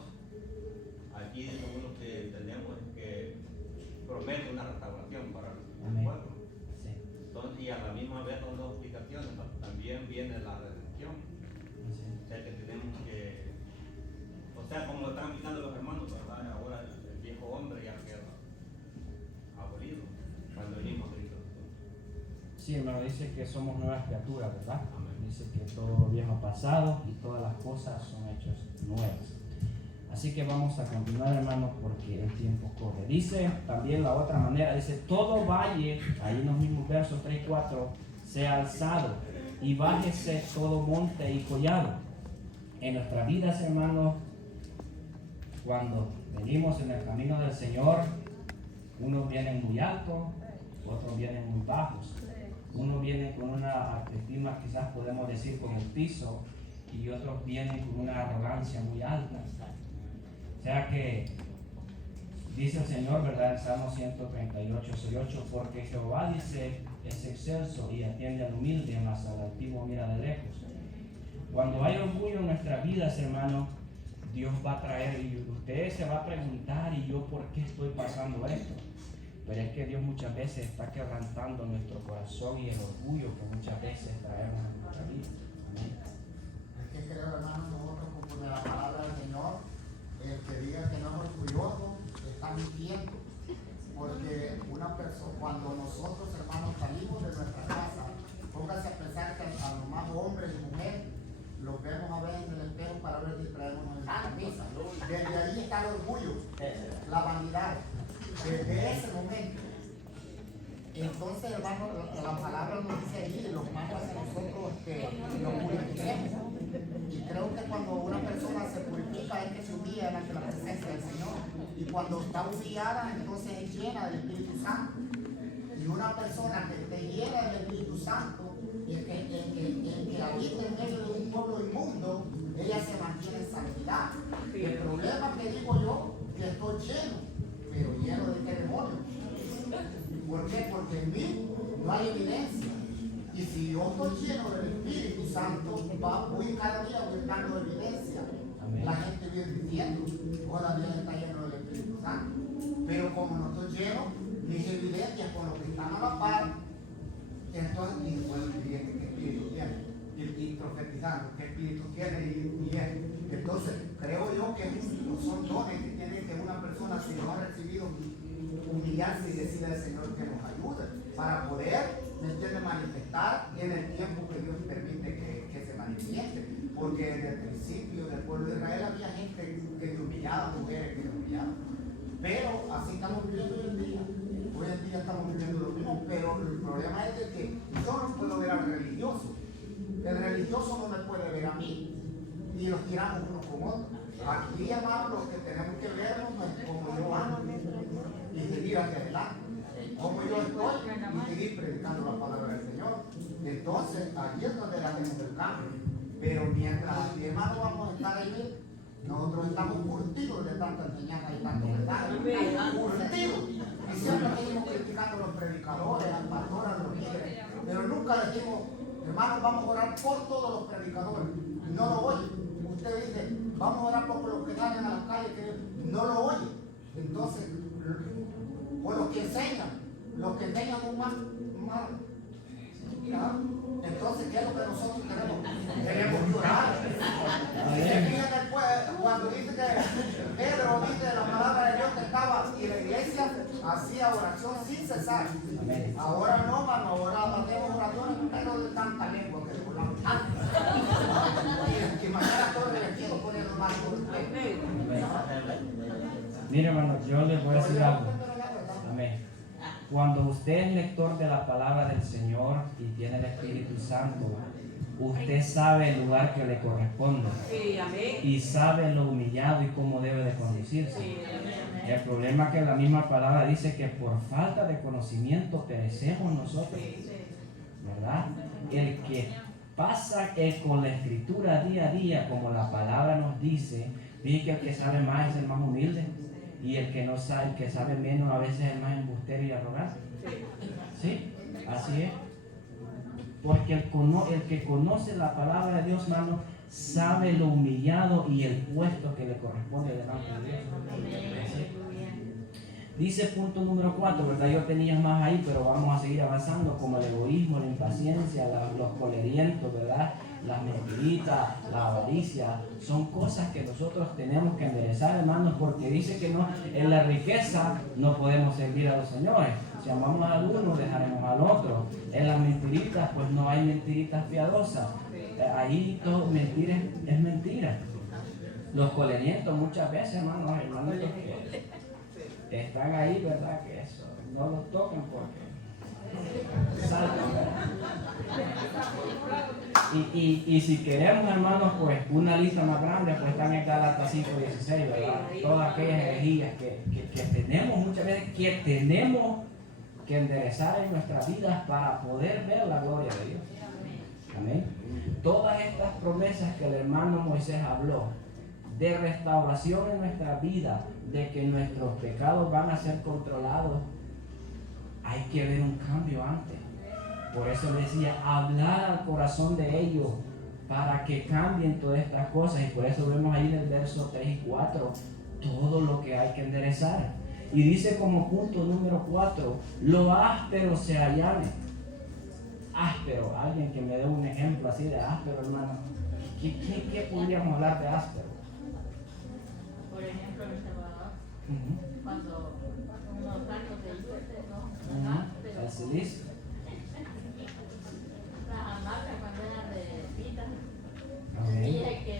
aquí según lo que entendemos, es que promete una restauración para el pueblo. Sí. Entonces, y a la misma vez son dos explicaciones, también viene la redención. Sí. O sea que tenemos que, o sea, como están explicando los hermanos, ¿verdad? Ahora el viejo hombre ya queda abolido cuando venimos a Cristo. Sí, hermano, dice que somos nuevas criaturas, ¿verdad? Amén. Dice que todo viejo ha pasado y todas las cosas son hechas nuevas. Así que vamos a continuar, hermanos, porque el tiempo corre. Dice también la otra manera, dice, todo valle, ahí en los mismos versos 3 y 4, sea alzado y bájese todo monte y collado. En nuestras vidas, hermanos, cuando venimos en el camino del Señor, unos vienen muy altos, otros vienen muy bajos. Unos vienen con una autoestima, quizás podemos decir, por el piso, y otros vienen con una arrogancia muy alta. O sea que dice el Señor, ¿verdad? En Salmo 138, 8, porque Jehová dice, es excelso y atiende al humilde, mas al altivo mira de lejos. Cuando hay orgullo en nuestras vidas, hermano, Dios va a traer, y usted se va a preguntar, ¿y yo por qué estoy pasando esto? Pero es que Dios muchas veces está quebrantando nuestro corazón y el orgullo que muchas veces traemos en nuestra vida. Amén. Es que creo, hermano, nosotros conforme a la palabra del Señor, el que diga que no es orgulloso está mintiendo. Porque una persona, cuando nosotros, hermanos, salimos de nuestra casa, póngase a pensar que a los más hombres y mujeres los vemos a ver en el espejo para ver si traemos nuestra camisa. Desde ahí está el orgullo, la vanidad. Desde ese momento. Entonces, hermano, la palabra nos dice ahí, los manda a nosotros que nos purifiquemos. Y creo que cuando una persona se purifica, Y cuando está humillada, entonces es llena del Espíritu Santo. Y una persona que esté llena del Espíritu Santo, el que habita en medio de un pueblo inmundo, ella se mantiene en santidad. El problema que digo yo, que estoy lleno, pero lleno de qué demonios. ¿Por qué? Porque en mí no hay evidencia. Y si yo estoy lleno del Espíritu Santo, voy cada día buscando evidencia. Amén. La gente viene diciendo, todavía está lleno del Espíritu Santo. Pero como no estoy lleno, mis evidencias con los que están a la par, entonces, y después ¿qué espíritu tiene? Y profetizando, ¿qué espíritu tiene? Y entonces, creo yo que son dones que tiene que una persona, si no ha recibido, humillarse y decirle al Señor que nos ayude para poder, ¿me entiende?, manifestar en el tiempo que Dios permite que se manifieste. Porque desde el principio del pueblo de Israel había gente que te humillaba, mujeres que te humillaban. Pero así estamos viviendo hoy en día. Hoy en día estamos viviendo lo mismo, pero el problema es de que yo no puedo ver al religioso. El religioso no me puede ver a mí. Y los tiramos uno con otro. Aquí, hermanos, lo que tenemos que vernos es como yo ando y seguir hacia adelante. Como yo estoy y seguir predicando la palabra del Señor. Entonces, aquí es donde hacemos el cambio. Pero mientras aquí, hermanos, vamos a estar ahí, nosotros estamos curtidos de tanta enseñanza y tanto mensaje. Curtidos. Y siempre seguimos criticando a los predicadores, al pastor, a los líderes. Pero nunca decimos, hermanos, vamos a orar por todos los predicadores. No lo oyen. Usted dice, vamos a orar por los que salen a las calles, que no lo oyen. Entonces, por los que enseñan un mal. Entonces, ¿qué es lo que nosotros tenemos? Queremos llorar. Después, cuando dice que Pedro dice la palabra de Dios que estaba y la iglesia hacía oración sin cesar. Amén. Ahora no, mano, ahora hacemos oraciones, pero de tanta lengua que volamos. Y mañana todo el vestido poniendo más por usted. Mire, hermano, yo les voy a decir algo. Amén. Cuando usted es lector de la palabra del Señor y tiene el Espíritu Santo, usted sabe el lugar que le corresponde. Sí, amén. Y sabe lo humillado y cómo debe de conducirse. Sí, el problema es que la misma palabra dice que por falta de conocimiento perecemos nosotros. ¿Verdad? El que pasa con la escritura día a día, como la palabra nos dice, dice que el que sabe más es el más humilde. Y el que no sabe, el que sabe menos, a veces es el más embustero y arrogante. ¿Sí? Así es. Porque el que conoce la palabra de Dios, hermano, sabe lo humillado y el puesto que le corresponde delante de Dios. ¿Sí? Dice punto número 4, ¿verdad? Yo tenía más ahí, pero vamos a seguir avanzando, como el egoísmo, la impaciencia, los colerientos, ¿verdad? Las mentiritas, la avaricia, son cosas que nosotros tenemos que enderezar, hermanos, porque dice que no, en la riqueza no podemos servir a los señores. Si amamos al uno, dejaremos al otro. En las mentiritas, pues no hay mentiritas piadosas. Ahí todo mentira es mentira. Los colerientos muchas veces, hermanos que están ahí, ¿verdad? Que eso, no los toquen porque saltan, ¿verdad? Y si queremos, hermanos, pues una lista más grande, pues están en Gálatas 5:16, ¿verdad? Todas aquellas herejías que tenemos muchas veces, que tenemos que enderezar en nuestras vidas para poder ver la gloria de Dios. Amén. Todas estas promesas que el hermano Moisés habló, de restauración en nuestra vida, de que nuestros pecados van a ser controlados, hay que ver un cambio antes. Por eso decía, hablar al corazón de ellos para que cambien todas estas cosas. Y por eso vemos ahí en el verso 3 y 4 todo lo que hay que enderezar. Y dice como punto número 4, lo áspero se allane. Áspero, alguien que me dé un ejemplo así de áspero, hermano. ¿Qué podríamos hablar de áspero? Por ejemplo, en El Salvador, cuando unos sacos de yuca, ¿no? El silicio. Las hamacas cuando eran de pita, Amén. dije que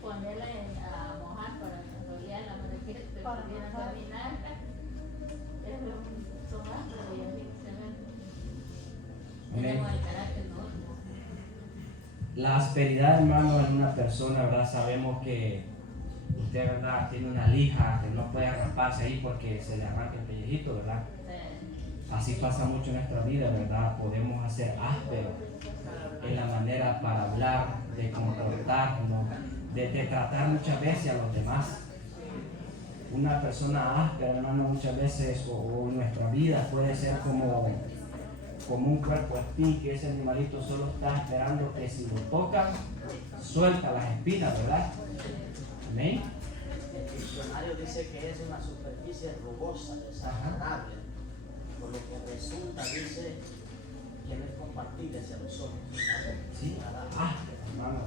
ponerla a mojar para cuando ya la mujer se pudiera caminar, son ásperos y así se ven. Tenemos el carácter nuestro. La asperidad, hermano, en una persona, ¿verdad? Sabemos que usted, ¿verdad?, tiene una lija que no puede rasparse ahí porque se le arranca el pellejito, ¿verdad? Así pasa mucho en nuestra vida, ¿verdad? Podemos hacer ásperos en la manera para hablar, de comportarnos, de tratar muchas veces a los demás. Una persona áspera, hermano, muchas veces, o en nuestra vida, puede ser como un cuerpo espín, que ese animalito solo está esperando que si lo toca, suelta las espinas, ¿verdad? Amén. El diccionario dice que es una superficie rugosa, desagradable, por lo que resulta, dice, que no es compartible hacia los ojos. Sí, hermanos.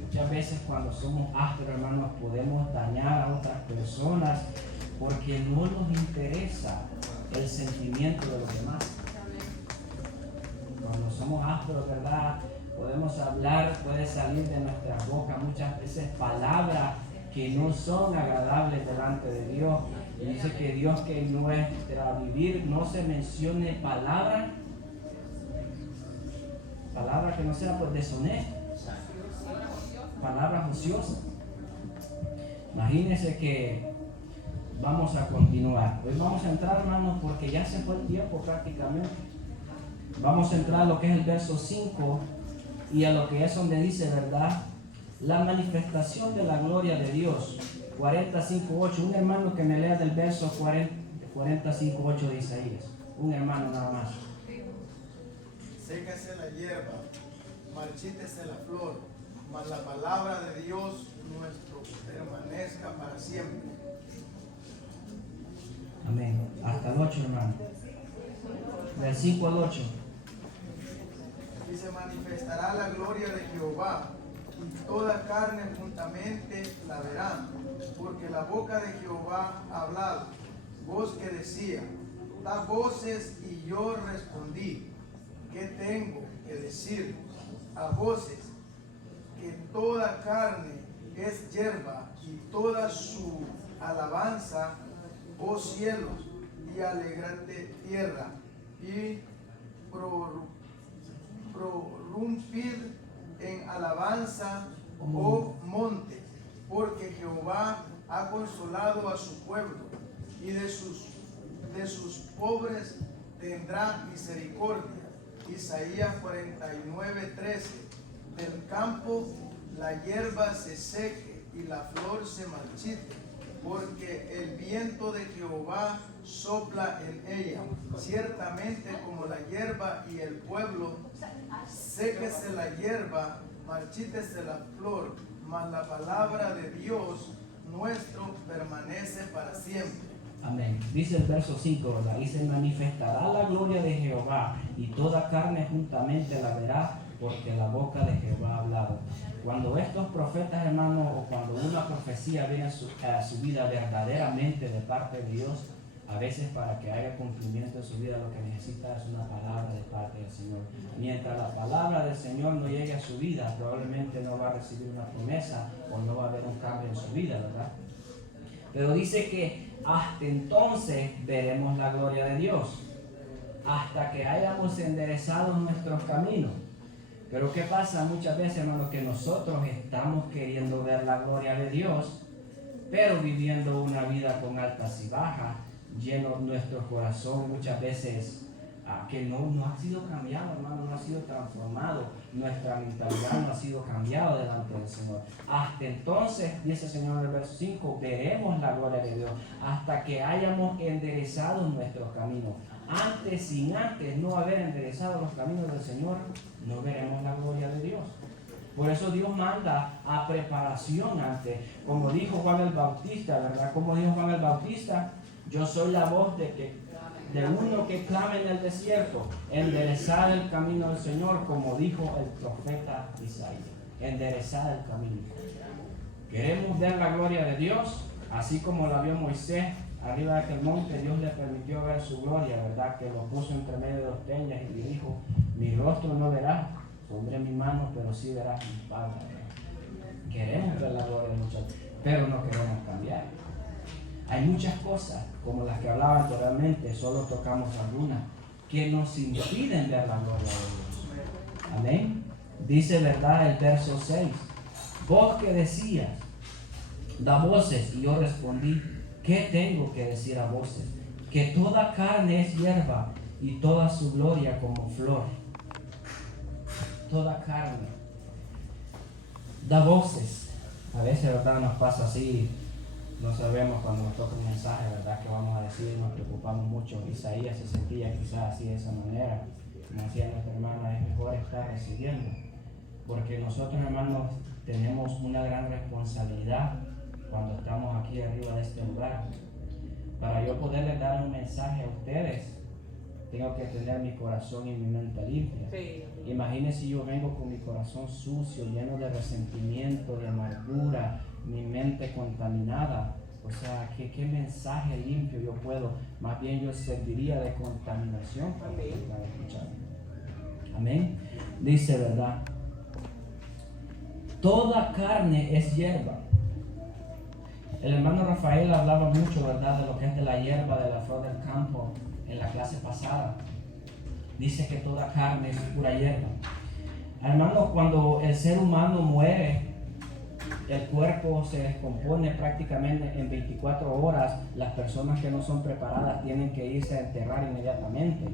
Muchas veces cuando somos ásperos, hermanos, podemos dañar a otras personas porque no nos interesa el sentimiento de los demás. Cuando somos ásperos, ¿verdad?, podemos hablar, puede salir de nuestra boca muchas veces palabras que no son agradables delante de Dios. Y dice que Dios, que en nuestra vivir no se mencione palabras que no sean pues deshonestas, palabras ociosas. Imagínense que vamos a continuar. Hoy vamos a entrar, hermanos, porque ya se fue el tiempo prácticamente. Vamos a entrar a lo que es el verso 5 y a lo que es donde dice, ¿verdad?, la manifestación de la gloria de Dios. 45:8. Un hermano que me lea del verso 45:8 de Isaías. Un hermano nada más. Sécase la hierba, marchítese la flor, mas la palabra de Dios nuestro permanezca para siempre. Amén. Hasta el 8, hermano. Del 5 al 8. Y se manifestará la gloria de Jehová, y toda carne juntamente la verán, porque la boca de Jehová ha hablado. Voz que decía, da voces, y yo respondí, ¿qué tengo que decir? A voces, que toda carne es hierba, y toda su alabanza, oh cielos, y alegrate tierra, y prorrumpid en alabanza, oh monte, porque Jehová ha consolado a su pueblo, y de sus pobres tendrá misericordia. Isaías 49:13. Del campo la hierba se seque y la flor se marchite, porque el viento de Jehová sopla en ella. Ciertamente como la hierba y el pueblo, séquese la hierba, marchítese la flor, mas la palabra de Dios nuestro permanece para siempre. Amén. Dice el verso 5, ¿verdad? Y se manifestará la gloria de Jehová, y toda carne juntamente la verá, porque la boca de Jehová ha hablado. Cuando estos profetas, hermanos, o cuando una profecía viene a su vida verdaderamente de parte de Dios, a veces para que haya cumplimiento en su vida, lo que necesita es una palabra de parte del Señor. Mientras la palabra del Señor no llegue a su vida, probablemente no va a recibir una promesa o no va a haber un cambio en su vida, ¿verdad? Pero dice que hasta entonces veremos la gloria de Dios, hasta que hayamos enderezado nuestros caminos. Pero ¿qué pasa muchas veces, hermanos? Que nosotros estamos queriendo ver la gloria de Dios, pero viviendo una vida con altas y bajas, lleno nuestro corazón muchas veces que no ha sido cambiado, hermano, no ha sido transformado, nuestra mentalidad no ha sido cambiada delante del Señor. Hasta entonces, dice el Señor en el verso 5, veremos la gloria de Dios, hasta que hayamos enderezado nuestros caminos. Sin antes no haber enderezado los caminos del Señor, no veremos la gloria de Dios. Por eso Dios manda a preparación antes, como dijo Juan el Bautista, ¿verdad? Como dijo Juan el Bautista, yo soy la voz de uno que clama en el desierto, enderezar el camino del Señor, como dijo el profeta Isaías, enderezar el camino. Queremos ver la gloria de Dios, así como la vio Moisés arriba de aquel monte. Dios le permitió ver su gloria, ¿verdad? Que lo puso entre medio de dos peñas y le dijo, mi rostro no verás, pondré mi mano, pero sí verás mi espalda. Queremos ver la gloria de muchos, pero no queremos cambiar. Hay muchas cosas, como las que hablaba anteriormente, solo tocamos algunas, que nos impiden ver la gloria de Dios. Amén. Dice, ¿verdad?, el verso 6. Vos que decías, da voces. Y yo respondí, ¿qué tengo que decir a voces? Que toda carne es hierba y toda su gloria como flor. Toda carne da voces. A veces, ¿verdad? Nos pasa así. No sabemos cuando nos toca un mensaje, ¿verdad? Que vamos a decir, nos preocupamos mucho. Isaías se sentía quizás así de esa manera. Como decía nuestra hermana, es mejor estar recibiendo. Porque nosotros, hermanos, tenemos una gran responsabilidad cuando estamos aquí arriba de este lugar. Para yo poderles dar un mensaje a ustedes, tengo que tener mi corazón y mi mente limpia. Sí. Imagínense si yo vengo con mi corazón sucio, lleno de resentimiento, de amargura, mi mente contaminada. O sea, ¿qué mensaje limpio yo puedo? Más bien yo serviría de contaminación para escuchar. Amén. Dice, ¿verdad? Toda carne es hierba. El hermano Rafael hablaba mucho, ¿verdad?, de lo que es de la hierba, de la flor del campo en la clase pasada. Dice que toda carne es pura hierba. Hermano, cuando el ser humano muere, el cuerpo se descompone prácticamente en 24 horas. Las personas que no son preparadas tienen que irse a enterrar inmediatamente,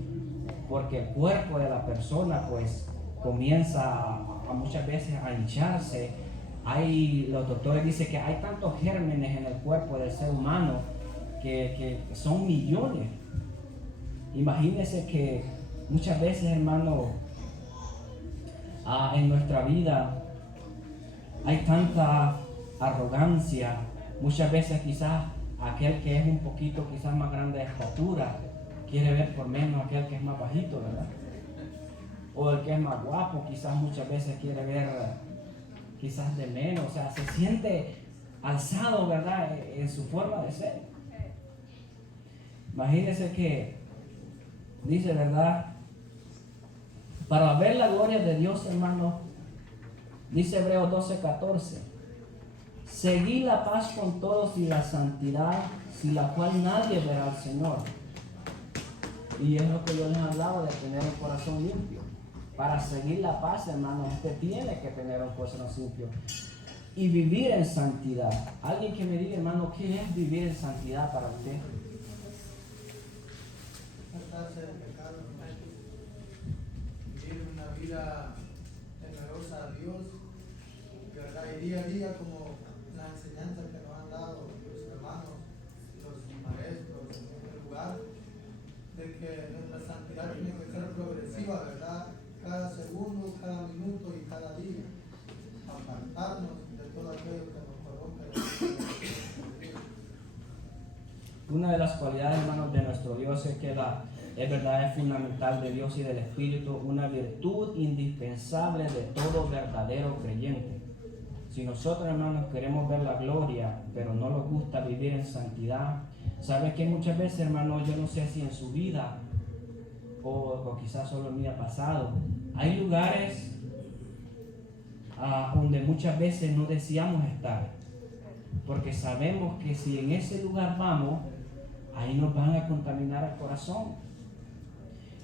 porque el cuerpo de la persona pues comienza a muchas veces a hincharse. Los doctores dicen que hay tantos gérmenes en el cuerpo del ser humano que son millones. Imagínense que muchas veces, hermano, en nuestra vida hay tanta arrogancia. Muchas veces quizás aquel que es un poquito quizás más grande de estatura quiere ver por menos a aquel que es más bajito, ¿verdad? O el que es más guapo quizás muchas veces quiere ver quizás de menos. O sea, se siente alzado, ¿verdad?, en su forma de ser. Imagínense que dice, ¿verdad?, para ver la gloria de Dios, hermano, dice Hebreos 12:14, seguid la paz con todos y la santidad, sin la cual nadie verá al Señor. Y es lo que yo les hablaba, de tener un corazón limpio. Para seguir la paz, hermano, usted tiene que tener un corazón limpio y vivir en santidad. Alguien que me diga, hermano, ¿qué es vivir en santidad para usted? Apartarse del pecado, vivir una vida temerosa a Dios, ¿verdad? Y día a día, como la enseñanza que nos han dado los hermanos, los maestros en este lugar, de que nuestra santidad tiene que ser progresiva, ¿verdad? Cada segundo, cada minuto y cada día, apartarnos de todo aquello que nos corrompe. Una de las cualidades, hermanos, de nuestro Dios es que es verdad, es fundamental de Dios y del Espíritu, una virtud indispensable de todo verdadero creyente. Si nosotros, hermanos, queremos ver la gloria, pero no nos gusta vivir en santidad, ¿sabe que muchas veces, hermanos, yo no sé si en su vida o quizás solo en mi pasado, hay lugares donde muchas veces no deseamos estar, porque sabemos que si en ese lugar vamos, ahí nos van a contaminar el corazón.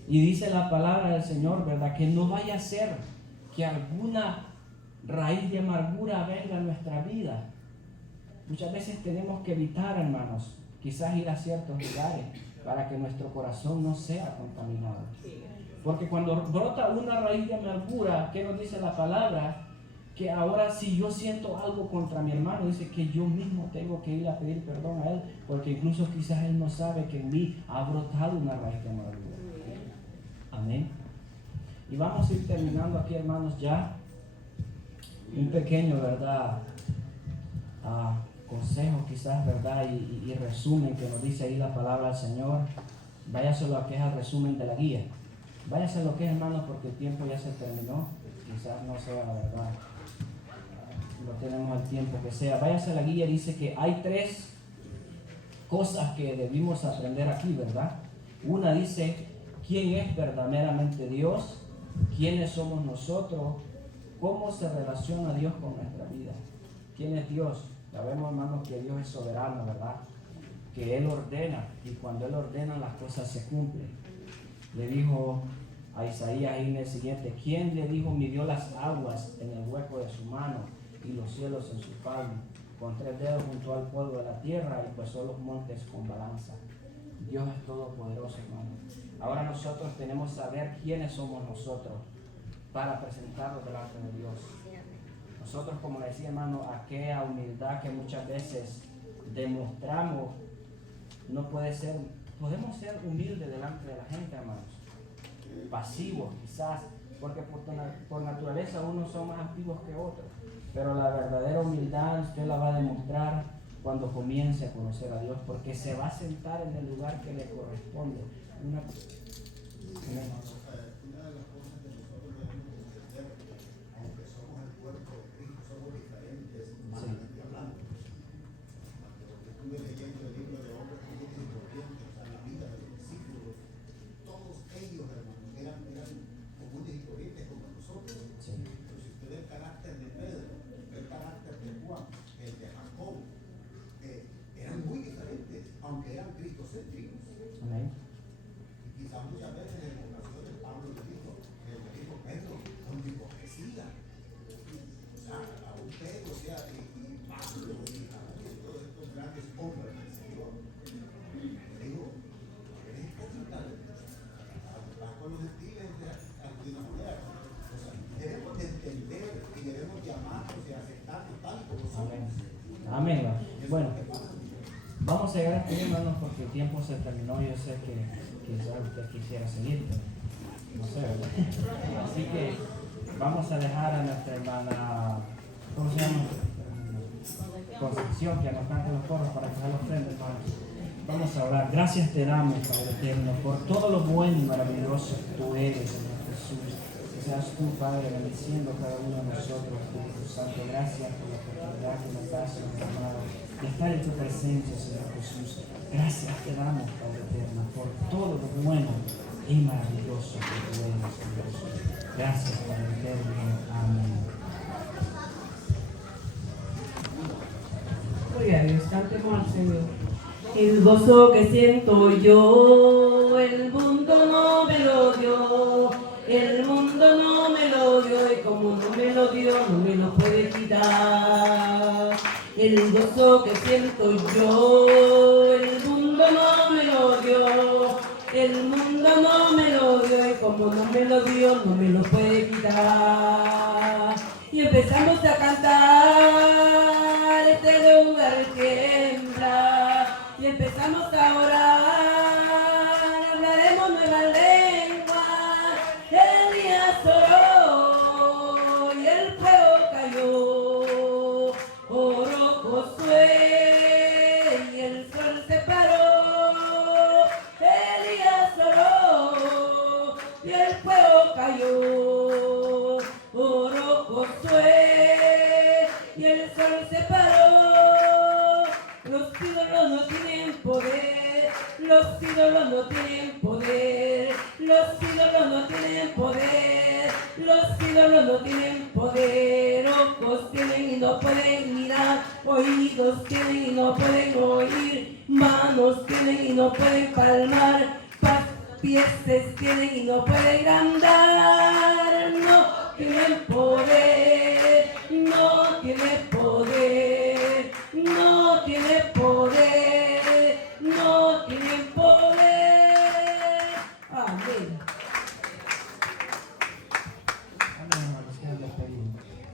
Y dice la palabra del Señor, ¿verdad?, que no vaya a ser que alguna raíz de amargura venga a nuestra vida. Muchas veces tenemos que evitar, hermanos, quizás ir a ciertos lugares para que nuestro corazón no sea contaminado. Porque cuando brota una raíz de amargura, ¿qué nos dice la palabra? Que ahora si yo siento algo contra mi hermano, dice que yo mismo tengo que ir a pedir perdón a él, porque incluso quizás él no sabe que en mí ha brotado una raíz de amargura. Amén. Y vamos a ir terminando aquí, hermanos, ya un pequeño, ¿verdad?, consejo quizás, ¿verdad?, y resumen que nos dice ahí la palabra del Señor. Váyase lo que es el resumen de la guía. Váyase lo que es, hermanos, porque el tiempo ya se terminó. Quizás no sea la verdad, no tenemos el tiempo que sea. Váyase a la guía. Dice que hay 3 cosas que debimos aprender aquí, ¿verdad? Una dice, ¿quién es verdaderamente Dios? ¿Quiénes somos nosotros? ¿Cómo se relaciona Dios con nuestra vida? ¿Quién es Dios? Sabemos, hermanos, que Dios es soberano, ¿verdad? Que Él ordena, y cuando Él ordena las cosas se cumplen. Le dijo a Isaías ahí en el siguiente, ¿quién le dijo midió las aguas en el hueco de su mano y los cielos en su palmo? con 3 dedos junto al polvo de la tierra y puso los montes con balanza. Dios es todopoderoso, hermano. Ahora nosotros tenemos que saber quiénes somos nosotros para presentarlos delante de Dios. Nosotros, como le decía, hermano, aquella humildad que muchas veces demostramos, no puede ser, podemos ser humildes delante de la gente, hermanos. Pasivos, quizás, porque por naturaleza unos son más activos que otros. Pero la verdadera humildad usted la va a demostrar cuando comience a conocer a Dios, porque se va a sentar en el lugar que le corresponde. Una de las cosas que nosotros debemos entender, aunque somos el cuerpo de Cristo, somos diferentes humanamente hablando. Cuando estuve leyendo el libro de Hombres Comunes y Corrientes, o sea, la vida de los discípulos, todos ellos, hermanos, eran comunes y corrientes como nosotros. Sí. Pero si usted ve el carácter de Pedro, el carácter de Juan, el de Jacob, eran muy diferentes, aunque eran cristocéntricos. Amén. Y quizás muchas veces en ocasiones Pablo le dijo Pedro, con hipocresía. O sea, a un Pedro, o sea, y Pablo, y todos estos grandes hombres del Señor. Le digo, eres hipócrita, vas con los gentiles de una manera. O sea, debemos de entender y debemos llamarnos y aceptarnos tal como somos. Amén. Bueno, vamos a llegar aquí, hermanos, porque el tiempo se terminó. Yo sé que quizás usted quisiera seguir, pero no sé, ¿verdad? Así que vamos a dejar a nuestra hermana, ¿cómo se llama? Concepción, que nos cante los coros para que se los ofrenda, hermanos. Vamos a orar. Gracias te damos, Padre eterno, por todo lo bueno y maravilloso que tú eres, Señor Jesús. Que seas tú, Padre, bendiciendo a cada uno de nosotros, Espíritu Santo. Gracias por la oportunidad que nos das, Señor amado, de estar en tu presencia, Señor Jesús. Gracias te damos, Padre eterno, por todo lo bueno y maravilloso que tú eres, Señor Jesús. Gracias, Padre eterno. Amén. Gloria a Dios, cantemos al Señor. El gozo que siento yo, el mundo no me lo dio, el mundo no me lo dio, y como no me lo dio, no me lo puede quitar. El gozo que siento yo, el mundo no me lo dio, el mundo no me lo dio, y como no me lo dio, no me lo puede quitar. Y empezamos a cantar este lugar que entra, y empezamos a orar, hablaremos nueva lengua. Elías oró y el fuego cayó, oró Josué y el sol se paró. Elías oró y el fuego cayó, oró Josué y el sol se paró. Los ídolos no tienen poder, los ídolos no tienen poder, los ídolos no tienen poder, los ídolos no tienen poder. Ojos tienen y no pueden mirar, oídos tienen y no pueden oír, manos tienen y no pueden palmar, pies tienen y no pueden andar. No tienen poder, no tienen poder.